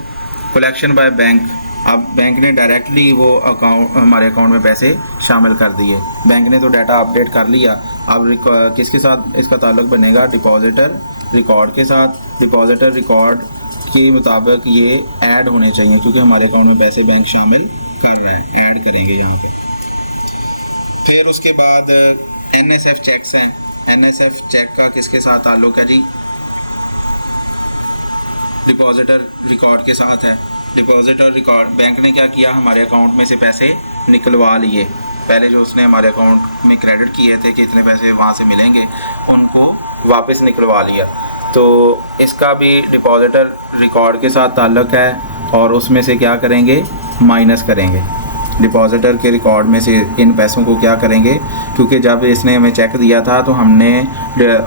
collection by bank. अब बैंक ने डायरेक्टली वो अकाउंट, हमारे अकाउंट में पैसे शामिल कर दिए। बैंक ने तो डाटा अपडेट कर लिया। अब किसके साथ इसका ताल्लुक बनेगा, डिपॉजिटर रिकॉर्ड के साथ। डिपॉजिटर रिकॉर्ड के मुताबिक ये ऐड होने चाहिए, क्योंकि हमारे अकाउंट में पैसे बैंक शामिल कर रहे हैं, ऐड करेंगे यहाँ पे। फिर उसके बाद NSF चेक्स हैं। NSF चेक का किसके साथ ताल्लुक है जी, डिपॉजिटर रिकॉर्ड के साथ है। डिपॉजिटर रिकॉर्ड, बैंक ने क्या किया, हमारे अकाउंट में से पैसे निकलवा लिए। पहले जो उसने हमारे अकाउंट में क्रेडिट किए थे कि इतने पैसे वहाँ से मिलेंगे, उनको वापस निकलवा लिया। तो इसका भी डिपॉजिटर रिकॉर्ड के साथ ताल्लुक है, और उसमें से क्या करेंगे, माइनस करेंगे। डिपॉजिटर के रिकॉर्ड में से इन पैसों को क्या करेंगे, क्योंकि जब इसने हमें चेक दिया था तो हमने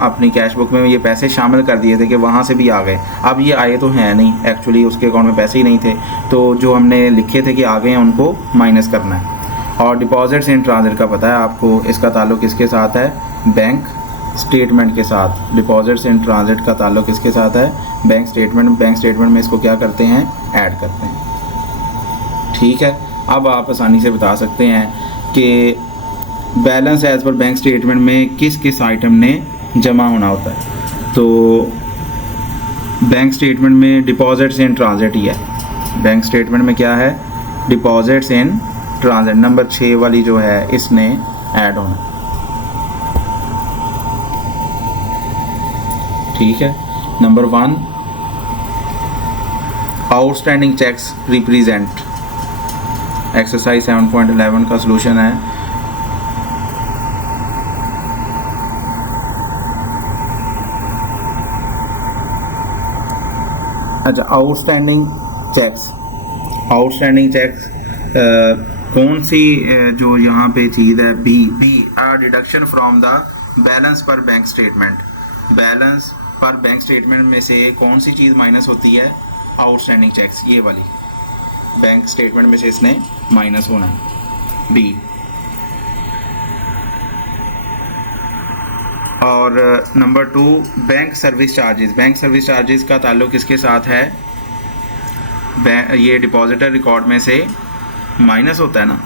अपनी कैश बुक में ये पैसे शामिल कर दिए थे कि वहाँ से भी आ गए। अब ये आए तो हैं नहीं, एक्चुअली उसके अकाउंट में पैसे ही नहीं थे, तो जो हमने लिखे थे कि आ गए हैं उनको माइनस करना है। और डिपॉजिट्स इन ट्रांजिट का पता है आपको, इसका ताल्लुक किसके साथ है, बैंक स्टेटमेंट के साथ। डिपॉजिट्स इन ट्रांजिट का ताल्लुक किसके साथ है, बैंक स्टेटमेंट। बैंक स्टेटमेंट में इसको क्या करते हैं, ऐड करते हैं। ठीक है, अब आप आसानी से बता सकते हैं कि balance as per bank statement में किस किस आइटम ने जमा होना होता है। तो बैंक स्टेटमेंट में डिपॉजिट्स इन ट्रांजिट ही है। बैंक स्टेटमेंट में क्या है, डिपॉजिट्स इन ट्रांजिट। नंबर 6 वाली जो है इसने ऐड होना। ठीक है। Number 1, outstanding cheques represent. Exercise 7.11 का सलूशन है। अच्छा, आउटस्टैंडिंग चेक्स। आउटस्टैंडिंग चेक्स कौन सी जो यहाँ पे चीज़ है, B deduction from the balance per bank statement. Balance per bank statement में से कौन सी चीज़ माइनस होती है, आउटस्टैंडिंग चेक्स, ये वाली। बैंक स्टेटमेंट में से इसने माइनस होना है, बी। और number 2, bank service charges. Bank service charges का ताल्लुक किसके साथ है, ये डिपॉजिटर रिकॉर्ड में से माइनस होता है ना,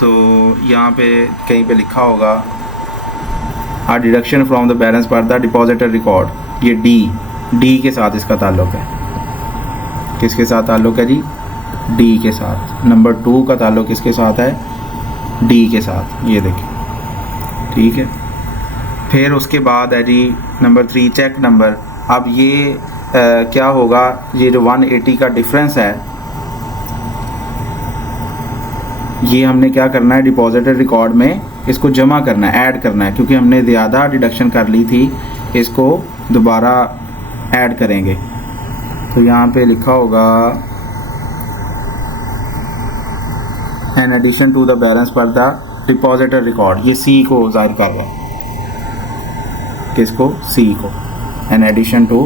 तो यहाँ पे कहीं पे लिखा होगा आ deduction from the balance per the depositor record, ये डी के साथ इसका ताल्लुक है। किसके साथ ताल्लुक है जी, डी के साथ। नंबर 2 का ताल्लुक किसके साथ है, डी के साथ, ये देखिए। ठीक है। फिर उसके बाद है जी नंबर 3, चेक नंबर। अब ये क्या होगा, ये जो 180 का डिफरेंस है, ये हमने क्या करना है, डिपॉजिटर रिकॉर्ड में इसको जमा करना है, ऐड करना है, क्योंकि हमने ज़्यादा डिडक्शन कर ली थी, इसको दोबारा ऐड करेंगे। तो यहाँ पे लिखा होगा an addition to the balance per the depositor record, ये सी को जाहिर कर रहा है। किसको, सी को, an addition to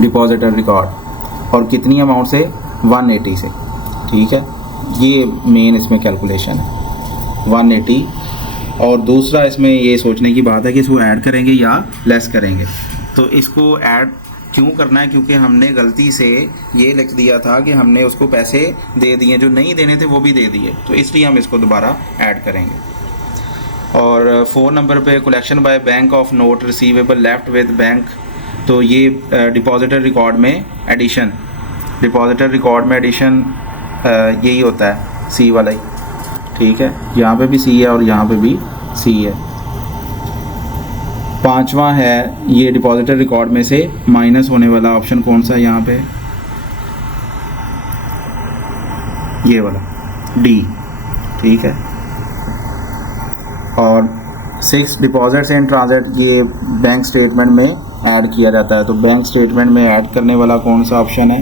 depositor record. और कितनी अमाउंट से, 180 से। ठीक है, ये मेन इसमें कैलकुलेशन है 180। और दूसरा इसमें ये सोचने की बात है कि इसको ऐड करेंगे या लेस करेंगे। तो इसको ऐड क्यों करना है, क्योंकि हमने गलती से ये लिख दिया था कि हमने उसको पैसे दे दिए, जो नहीं देने थे वो भी दे दिए, तो इसलिए हम इसको दोबारा ऐड करेंगे। और 4 नंबर पे collection by bank of note receivable left with bank, तो ये डिपॉजिटर रिकॉर्ड में एडिशन, डिपॉजिटर रिकॉर्ड में एडिशन यही होता है, सी वाला ही। ठीक है, यहाँ पे भी सी है और यहाँ पे भी सी है। 5वां है ये डिपॉजिटर रिकॉर्ड में से माइनस होने वाला ऑप्शन कौन सा है यहाँ पे, ये वाला डी। ठीक है, और 6 डिपॉजिट्स एंड ट्रांजिट, ये बैंक स्टेटमेंट में ऐड किया जाता है। तो बैंक स्टेटमेंट में ऐड करने वाला कौन सा ऑप्शन है,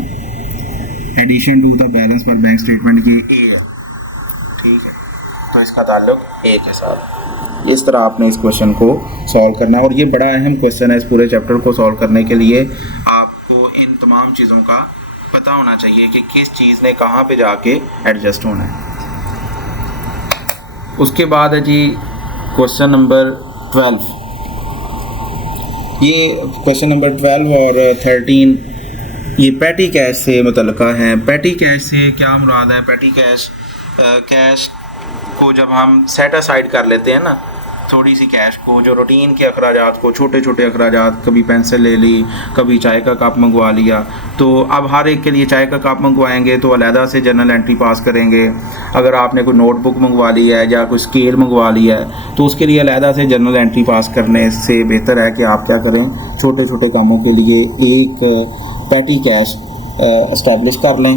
addition to the balance per bank statement, ये ए है। ठीक है, तो इसका ताल्लुक ए के साथ। इस तरह आपने इस क्वेश्चन को सॉल्व करना है, और ये बड़ा अहम क्वेश्चन है। इस पूरे चैप्टर को सॉल्व करने के लिए आपको इन तमाम चीज़ों का पता होना चाहिए कि किस चीज़ ने कहाँ पे जाके एडजस्ट होना है। उसके बाद है जी क्वेश्चन नंबर 12। ये क्वेश्चन नंबर 12 और 13 ये पैटी कैश से मुतल्लिका है। पैटी कैश से क्या मुराद है, पैटी कैश, कैश को जब हम सेट असाइड कर लेते हैं ना, थोड़ी सी कैश को, जो रूटीन के अखराजात को, छोटे छोटे अखराजात, कभी पेंसिल ले ली, कभी चाय का कप मंगवा लिया, तो अब हर एक के लिए चाय का कप मंगवाएंगे तो अलहदा से जर्नल एंट्री पास करेंगे। अगर आपने कोई नोटबुक मंगवा ली है या कोई स्केल मंगवा लिया है तो उसके लिए अलहदा से जर्नल एंट्री पास करने से बेहतर है कि आप क्या करें, छोटे छोटे कामों के लिए एक पैटी कैश इस्टेब्लिश कर लें।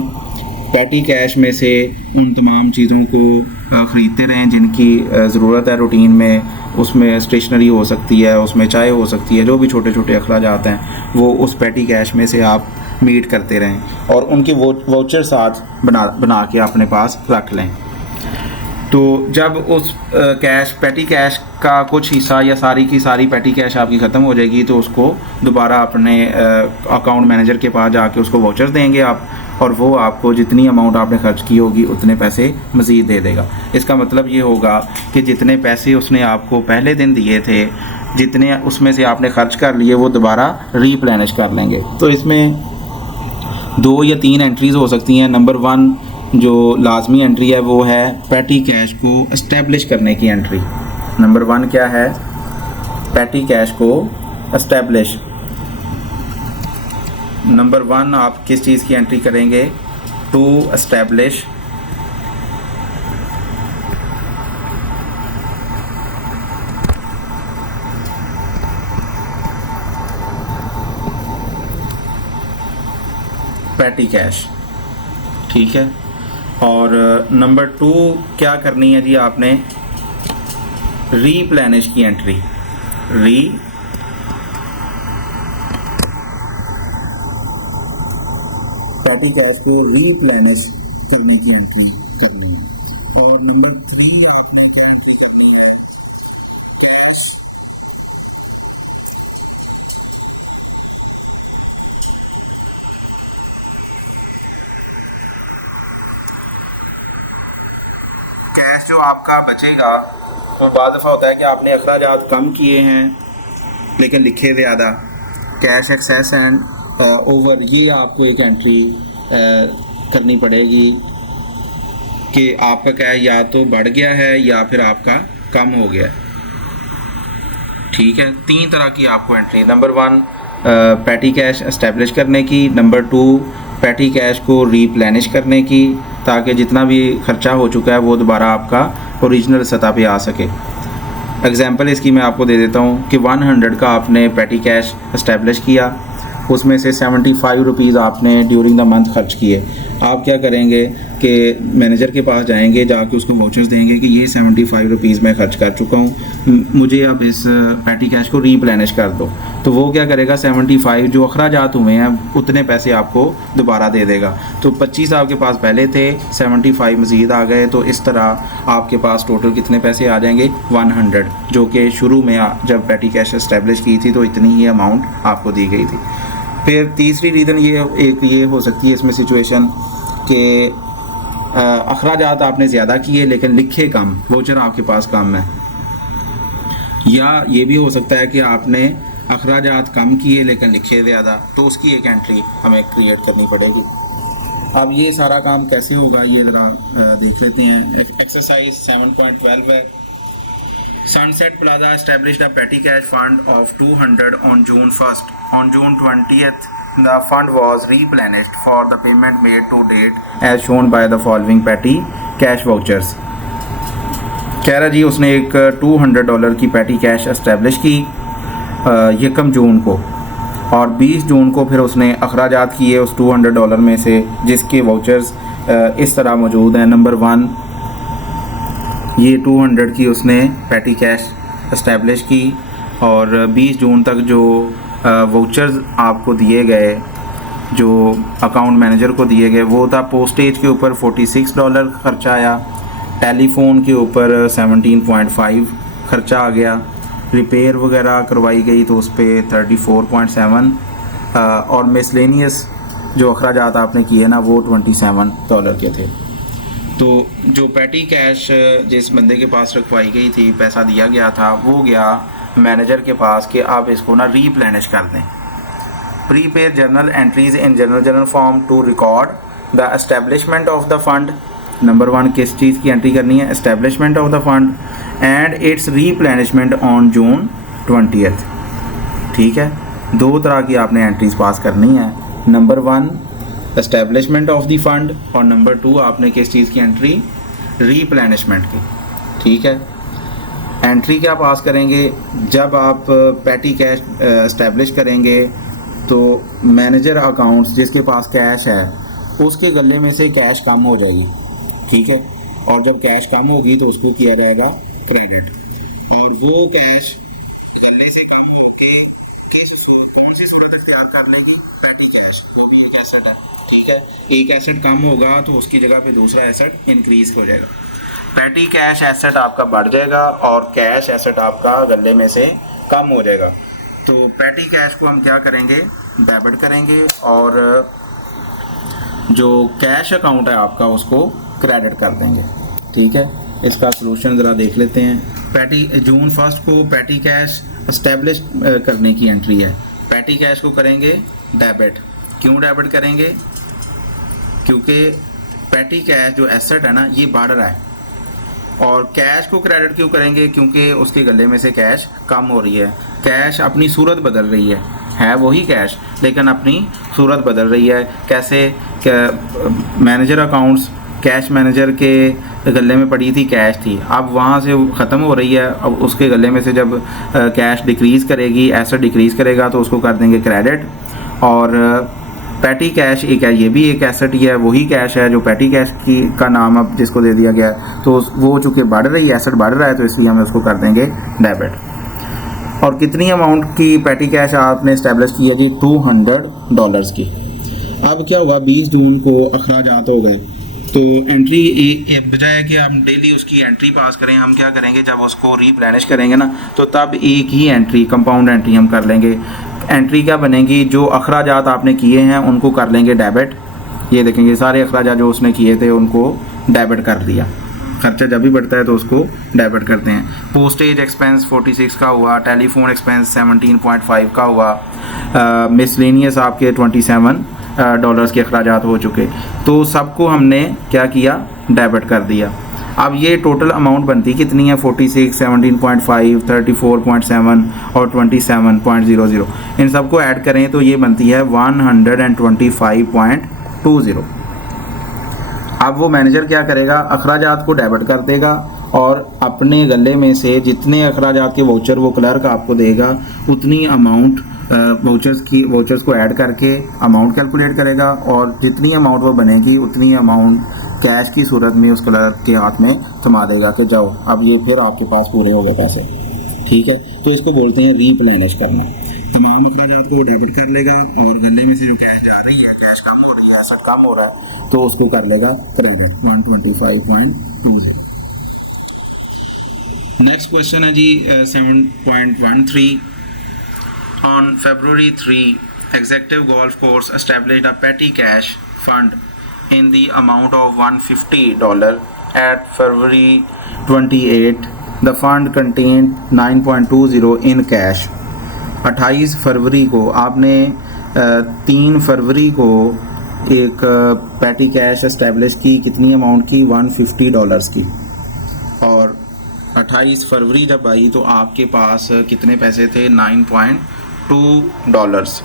पैटी कैश में से उन तमाम चीज़ों को ख़रीदते रहें जिनकी ज़रूरत है रूटीन में। उसमें स्टेशनरी हो सकती है, उसमें चाय हो सकती है, जो भी छोटे छोटे अखराजात हैं वो उस पैटी कैश में से आप मीट करते रहें और उनके वाउचर साथ बना के अपने पास रख लें। तो जब उस कैश, पैटी कैश का कुछ हिस्सा या सारी की सारी पैटी कैश आपकी ख़त्म हो जाएगी तो उसको दोबारा अपने अकाउंट मैनेजर के पास जाके उसको वाउचर देंगे आप, और वो आपको जितनी अमाउंट आपने खर्च की होगी उतने पैसे मज़ीद दे देगा। इसका मतलब ये होगा कि जितने पैसे उसने आपको पहले दिन दिए थे, जितने उसमें से आपने खर्च कर लिए, वो दोबारा रीप्लेनिश कर लेंगे। तो इसमें 2 या 3 एंट्रीज़ हो सकती हैं। नंबर 1 जो लाजमी एंट्री है वो है पैटी कैश को इस्टेब्लिश करने की एंट्री। नंबर 1 क्या है, पैटी कैश को इस्टेब्लिश। नंबर 1 आप किस चीज़ की एंट्री करेंगे, टू एस्टेब्लिश पैटी कैश। ठीक है, और नंबर 2 क्या करनी है जी, आपने रीप्लेनिश की एंट्री, पैटी कैश को रीप्लेनिश करने की एंट्री करनी है। और नंबर 3 आपने क्या एंट्री करनी है, कैश जो आपका बचेगा, तो बाद दफ़ा होता है कि आपने अखराजात कम किए हैं लेकिन लिखे ज़्यादा, कैश एक्सेस एंड ओवर, ये आपको एक एंट्री करनी पड़ेगी कि आपका क्या है, या तो बढ़ गया है या फिर आपका कम हो गया है। ठीक है, 3 तरह की आपको entry, number 1 petty cash establish करने की, नंबर 2 पैटी कैश को रीप्लेनिश करने की ताकि जितना भी खर्चा हो चुका है वो दोबारा आपका ओरिजिनल सतह पे आ सके। एग्जांपल इसकी मैं आपको दे देता हूँ कि 100 का आपने पैटी कैश इस्टेब्लिश किया, उसमें से 75 रुपीज़ आपने ड्यूरिंग द मंथ खर्च किए। आप क्या करेंगे, कि मैनेजर के पास जाएंगे, जाके उसको वाउचर्स देंगे कि ये 75 रुपीज़ मैं खर्च कर चुका हूँ, मुझे अब इस पैटी कैश को रीप्लेनिश कर दो। तो वो क्या करेगा, 75 जो अखराजात हुए हैं उतने पैसे आपको दोबारा दे देगा। तो 25 आपके पास पहले थे, 75 मज़ीद आ गए, तो इस तरह आपके पास टोटल कितने पैसे आ जाएंगे, 100, जो कि शुरू में जब पैटी कैश इस्टेब्लिश की थी तो इतनी ही अमाउंट आपको दी गई थी। फिर तीसरी रीज़न ये हो सकती है इसमें सिचुएशन कि अखराजात आपने ज़्यादा किए लेकिन लिखे कम, वाउचर आपके पास कम है। या ये भी हो सकता है कि आपने अखराजात कम किए लेकिन लिखे ज़्यादा, तो उसकी एक एंट्री हमें क्रिएट करनी पड़ेगी। अब ये सारा काम कैसे होगा ये ज़रा देख लेते हैं। एक्सरसाइज 7.12 है। Sunset Plaza established a petty cash fund of 200 on June 1st. On June 20th, the fund was replenished for the payment made to date as shown by the following petty cash vouchers. कह रहा जी उसने एक $200 की पैटी कैश एस्टेब्लिश की 1 जून को, और 20 जून को फिर उसने अखराजात किए उस $200 में से, जिसके वाउचर्स इस तरह मौजूद हैं। नंबर 1, ये 200 की उसने पैटी कैश एस्टेब्लिश की, और 20 जून तक जो वाउचर्स आपको दिए गए, जो अकाउंट मैनेजर को दिए गए, वो था पोस्टेज के ऊपर $46 खर्चा आया, टेलीफोन के ऊपर 17.5 खर्चा आ गया, रिपेयर वगैरह करवाई गई तो उस पर 34.7, और मिसलेनियस जो अखराजात आपने किए ना वो $27 के थे। तो जो पैटी कैश जिस बंदे के पास रखवाई गई थी, पैसा दिया गया था, वो गया मैनेजर के पास कि आप इसको ना रीप्लेनिश कर दें। Prepaid journal entries in general form to record the establishment of the fund. Number 1 किस चीज़ की एंट्री करनी है, establishment of the fund and its replenishment on June 20th। ठीक है, 2 तरह की आपने एंट्रीज पास करनी है। Number 1 establishment of the fund, और नंबर 2 आपने किस चीज़ की एंट्री, रीप्लेनिशमेंट की। ठीक है, एंट्री क्या पास करेंगे, जब आप पैटी कैश एस्टेब्लिश करेंगे तो मैनेजर अकाउंट्स जिसके पास कैश है उसके गले में से कैश कम हो जाएगी। ठीक है, और जब कैश कम होगी तो उसको किया जाएगा क्रेडिट, और वो कैश गले से कम होके कौन सी सूरत इख्तियार कर लेगी, पैटी कैश, जो भी एक एसेट है। ठीक है, एक एसेट कम होगा तो उसकी जगह पे दूसरा एसेट इंक्रीज हो जाएगा। पैटी कैश एसेट आपका बढ़ जाएगा और कैश एसेट आपका गले में से कम हो जाएगा। तो पैटी कैश को हम क्या करेंगे, डेबिट करेंगे, और जो कैश अकाउंट है आपका उसको क्रेडिट कर देंगे। ठीक है, इसका सलूशन ज़रा देख लेते हैं। पैटी जून 1 को पैटी कैश एस्टेब्लिश करने की एंट्री है। पैटी कैश को करेंगे डेबिट। क्यों डेबिट करेंगे, क्योंकि पैटी कैश जो एसेट है ना ये बढ़ रहा है, और कैश को क्रेडिट क्यों करेंगे, क्योंकि उसके गले में से कैश कम हो रही है। कैश अपनी सूरत बदल रही है वही कैश, लेकिन अपनी सूरत बदल रही है। कैसे, मैनेजर अकाउंट्स, कैश मैनेजर के गले में पड़ी थी, कैश थी, अब वहाँ से ख़त्म हो रही है। अब उसके गले में से जब कैश डिक्रीज़ करेगी, एसेट डिक्रीज़ करेगा तो उसको कर देंगे क्रेडिट। और पैटी कैश एक है, ये भी एक एसेट ही है, वही कैश है जो पैटी कैश का नाम अब जिसको दे दिया गया है। तो वो चूँकि बढ़ रही है, एसेट बढ़ रहा है, तो इसलिए हम उसको कर देंगे डेबिट। और कितनी अमाउंट की पैटी कैश आपने इस्टेब्लिश की है जी, $200 की। अब क्या हुआ, 20 जून को अखराजात हो गए, तो एंट्री बजाय कि हम डेली उसकी एंट्री पास करें, हम क्या करेंगे, जब उसको रीप्लेनिश करेंगे ना तो तब एक ही एंट्री, कंपाउंड एंट्री हम कर लेंगे। एंट्री क्या बनेगी, जो अखराजात आपने किए हैं उनको कर लेंगे डेबिट। ये देखेंगे सारे अखराजात जो उसने किए थे उनको डेबिट कर दिया। खर्चा जब भी बढ़ता है तो उसको डेबिट करते हैं। पोस्टेज एक्सपेंस 46 का हुआ, टेलीफोन एक्सपेंस 17.5 का हुआ, मिसलेनियस आपके $27 के अखराजात हो चुके, तो सबको हमने क्या किया, डेबिट कर दिया। अब ये टोटल अमाउंट बनती कितनी है, 46, 17.5, 34.7 और 27.00। इन सबको ऐड करें तो ये बनती है 125.20। अब वो मैनेजर क्या करेगा, अखराजात को डेबिट कर देगा और अपने गले में से जितने अखराजात के वाउचर वो क्लर्क आपको देगा उतनी अमाउंट वाउचर्स को ऐड करके अमाउंट कैलकुलेट करेगा, और जितनी अमाउंट वो बनेगी उतनी अमाउंट कैश की सूरत में उस क्लर्क के हाथ में थमा देगा कि जाओ अब ये फिर आपके पास पूरे हो गए पैसे। ठीक है, तो इसको बोलते हैं रीप्लेनिश करना। तमाम अखराजात को डेबिट कर लेगा और गले में से जो कैश जा रही है, कैश कम हो रही है, एसेट कम हो रहा है, तो उसको कर लेगा क्रेडिट 125.20। नेक्स्ट क्वेश्चन है जी 7.13। On February 3, Executive Golf Course established a petty cash fund in the amount of $150. At February 28, the fund contained 9.20 in cash. 28 फरवरी को आपने 3 फरवरी को एक पैटी कैश एस्टेब्लिश की, कितनी अमाउंट की, $150 की। और 28 फरवरी जब आई तो आपके पास कितने पैसे थे, $9.2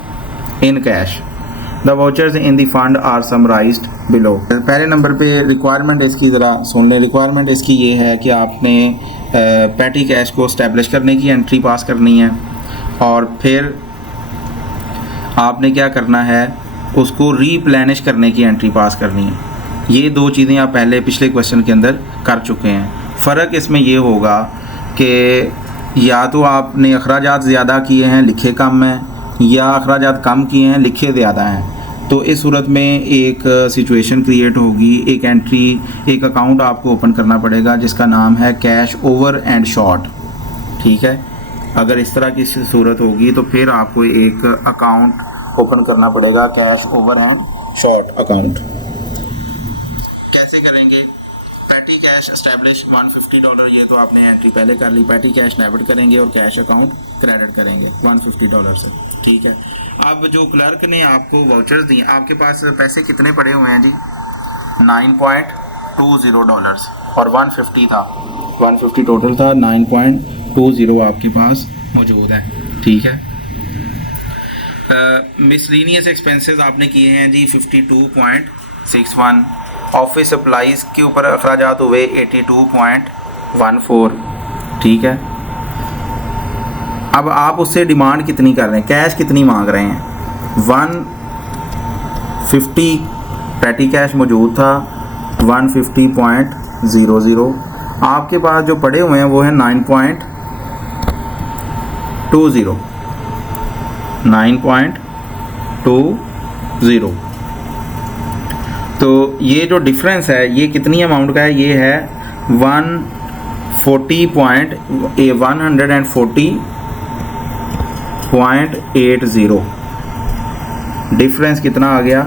in cash. The vouchers in the fund are summarized below. पहले नंबर पे रिक्वायरमेंट इसकी ज़रा सुन लें। रिक्वायरमेंट इसकी ये है कि आपने पैटी कैश को इस्टेब्लिश करने की एंट्री पास करनी है और फिर आपने क्या करना है, उसको रीप्लेनिश करने की एंट्री पास करनी है। ये दो चीज़ें आप पहले पिछले क्वेश्चन के अंदर कर चुके हैं। फ़र्क इसमें ये होगा कि या तो आपने अखराजात ज़्यादा किए हैं, लिखे कम हैं, या अखराजात कम किए हैं, लिखे ज़्यादा हैं। तो इस सूरत में एक सिचुएशन क्रिएट होगी, एक एंट्री, एक अकाउंट आपको ओपन करना पड़ेगा जिसका नाम है कैश ओवर एंड शॉर्ट। ठीक है, अगर इस तरह की सूरत होगी तो फिर आपको एक अकाउंट ओपन करना पड़ेगा, cash over and short account. कैसे करेंगे, पैटी कैश एस्टैब्लिश $150, ये तो आपने एंट्री पहले कर ली। पैटी कैश डेबिट करेंगे और कैश अकाउंट क्रेडिट करेंगे $150 से। ठीक है, अब जो क्लर्क ने आपको वाउचर्स दिए, आपके पास पैसे कितने पड़े हुए हैं जी, $9.20 और 150 था, 150 टोटल था, 9.20 आपके पास मौजूद है। ठीक है, मिसलेनियस एक्सपेंसेस आपने किए हैं जी 52.61। ऑफिस सप्लाईज के ऊपर अखराजात हुए 82.14। ठीक है, अब आप उससे डिमांड कितनी कर रहे हैं, कैश कितनी मांग रहे हैं, 150 पैटी कैश मौजूद था, 150.00। आपके पास जो पड़े हुए हैं वो है 9.20। तो ये जो डिफरेंस है ये कितनी अमाउंट का है, ये है 140.80। डिफरेंस कितना आ गया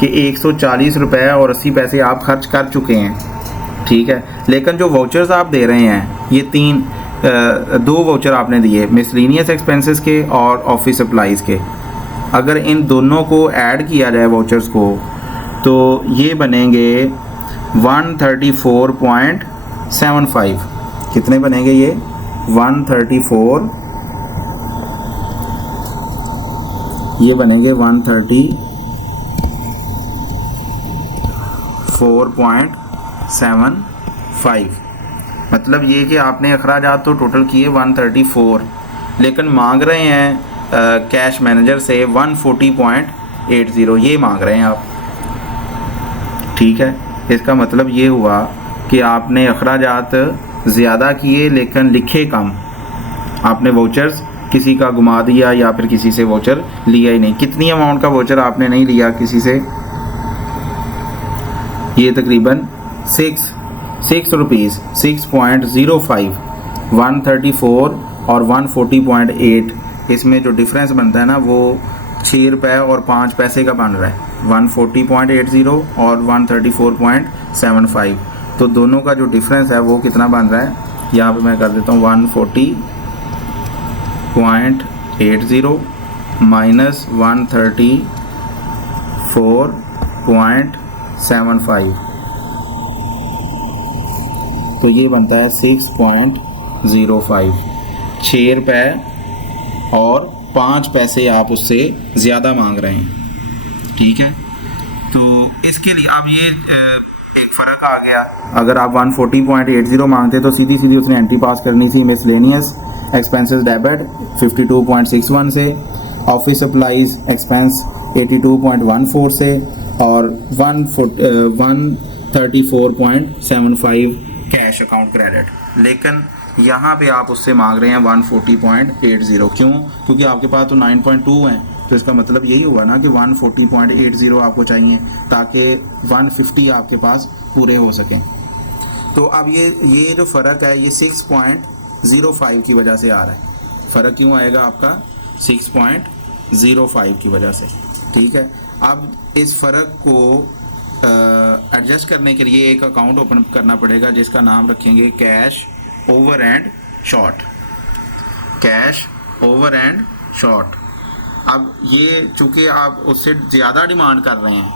कि 140 रुपये और 80 पैसे आप खर्च कर चुके हैं। ठीक है, लेकिन जो वाउचर्स आप दे रहे हैं ये दो वाउचर आपने दिए, मिसलेनियस एक्सपेंसेस के और ऑफिस सप्लाईज के। अगर इन दोनों को ऐड किया जाए वाउचर्स को तो ये बनेंगे 134.75। कितने बनेंगे ये, 134, ये बनेंगे 134.75। मतलब ये कि आपने अखराजात तो टोटल किए 134, लेकिन मांग रहे हैं कैश मैनेजर से 140.80, ये मांग रहे हैं आप। ठीक है, इसका मतलब ये हुआ कि आपने अखराजात ज़्यादा किए लेकिन लिखे कम। आपने वाउचर्स किसी का घुमा दिया या फिर किसी से वाउचर लिया ही नहीं। कितनी अमाउंट का वाउचर आपने नहीं लिया किसी से, ये तकरीबन 6 रुपीज़ 6.05, 134 और 140.8, इसमें जो डिफरेंस बनता है ना वो 6 रुपये और 5 पैसे का बन रहा है, 140.80 और 134.75। तो दोनों का जो डिफरेंस है वो कितना बन रहा है, यहाँ पे मैं कर देता हूँ 140.80 माइनस 134.75, तो ये बनता है 6.05। 6 रुपये और 5 पैसे आप उससे ज़्यादा मांग रहे हैं। ठीक है, तो इसके लिए अब ये एक फ़र्क आ गया। अगर आप 140.80 मांगते तो सीधी सीधी उसने एंट्री पास करनी थी, मिसलेनियस एक्सपेंसेस डेबिट 52.61 से, ऑफिस सप्लाईज एक्सपेंस 82.14 से, और 34.75 कैश अकाउंट क्रेडिट। लेकिन यहाँ पे आप उससे मांग रहे हैं 140.80। क्यों? क्योंकि आपके पास तो 9.2 है, तो इसका मतलब यही हुआ ना कि 140.80 आपको चाहिए ताकि 150 आपके पास पूरे हो सकें। तो अब ये जो फ़र्क है ये 6.05 की वजह से आ रहा है। फ़र्क क्यों आएगा आपका? 6.05 की वजह से। ठीक है, अब इस फ़र्क को एडजस्ट करने के लिए एक अकाउंट ओपन करना पड़ेगा जिसका नाम रखेंगे cash over and short. Cash over and short. अब ये चूँकि आप उससे ज़्यादा डिमांड कर रहे हैं,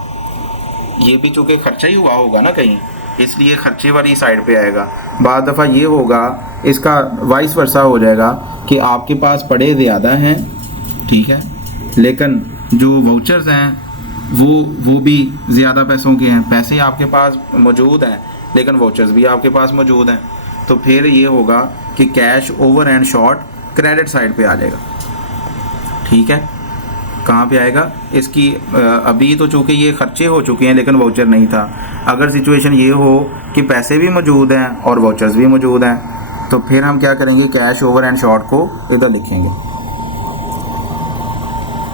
ये भी चूँकि खर्चा ही हुआ होगा ना कहीं, इसलिए खर्चे वाली साइड पे आएगा। बाद दफ़ा ये होगा, इसका वाइस वर्सा हो जाएगा कि आपके पास पड़े ज़्यादा हैं, ठीक है, लेकिन जो वाउचर्स हैं वो भी ज़्यादा पैसों के हैं। पैसे आपके पास मौजूद हैं लेकिन वाउचर्स भी आपके पास मौजूद हैं। तो फिर ये होगा कि cash over and short credit side पे आ जाएगा। ठीक है, कहाँ पे आएगा इसकी? अभी तो चूँकि ये खर्चे हो चुके हैं लेकिन वाउचर नहीं था। अगर सिचुएशन ये हो कि पैसे भी मौजूद हैं और वाउचर्स भी मौजूद हैं, तो फिर हम क्या करेंगे? कैश ओवर एंड शॉर्ट को इधर लिखेंगे।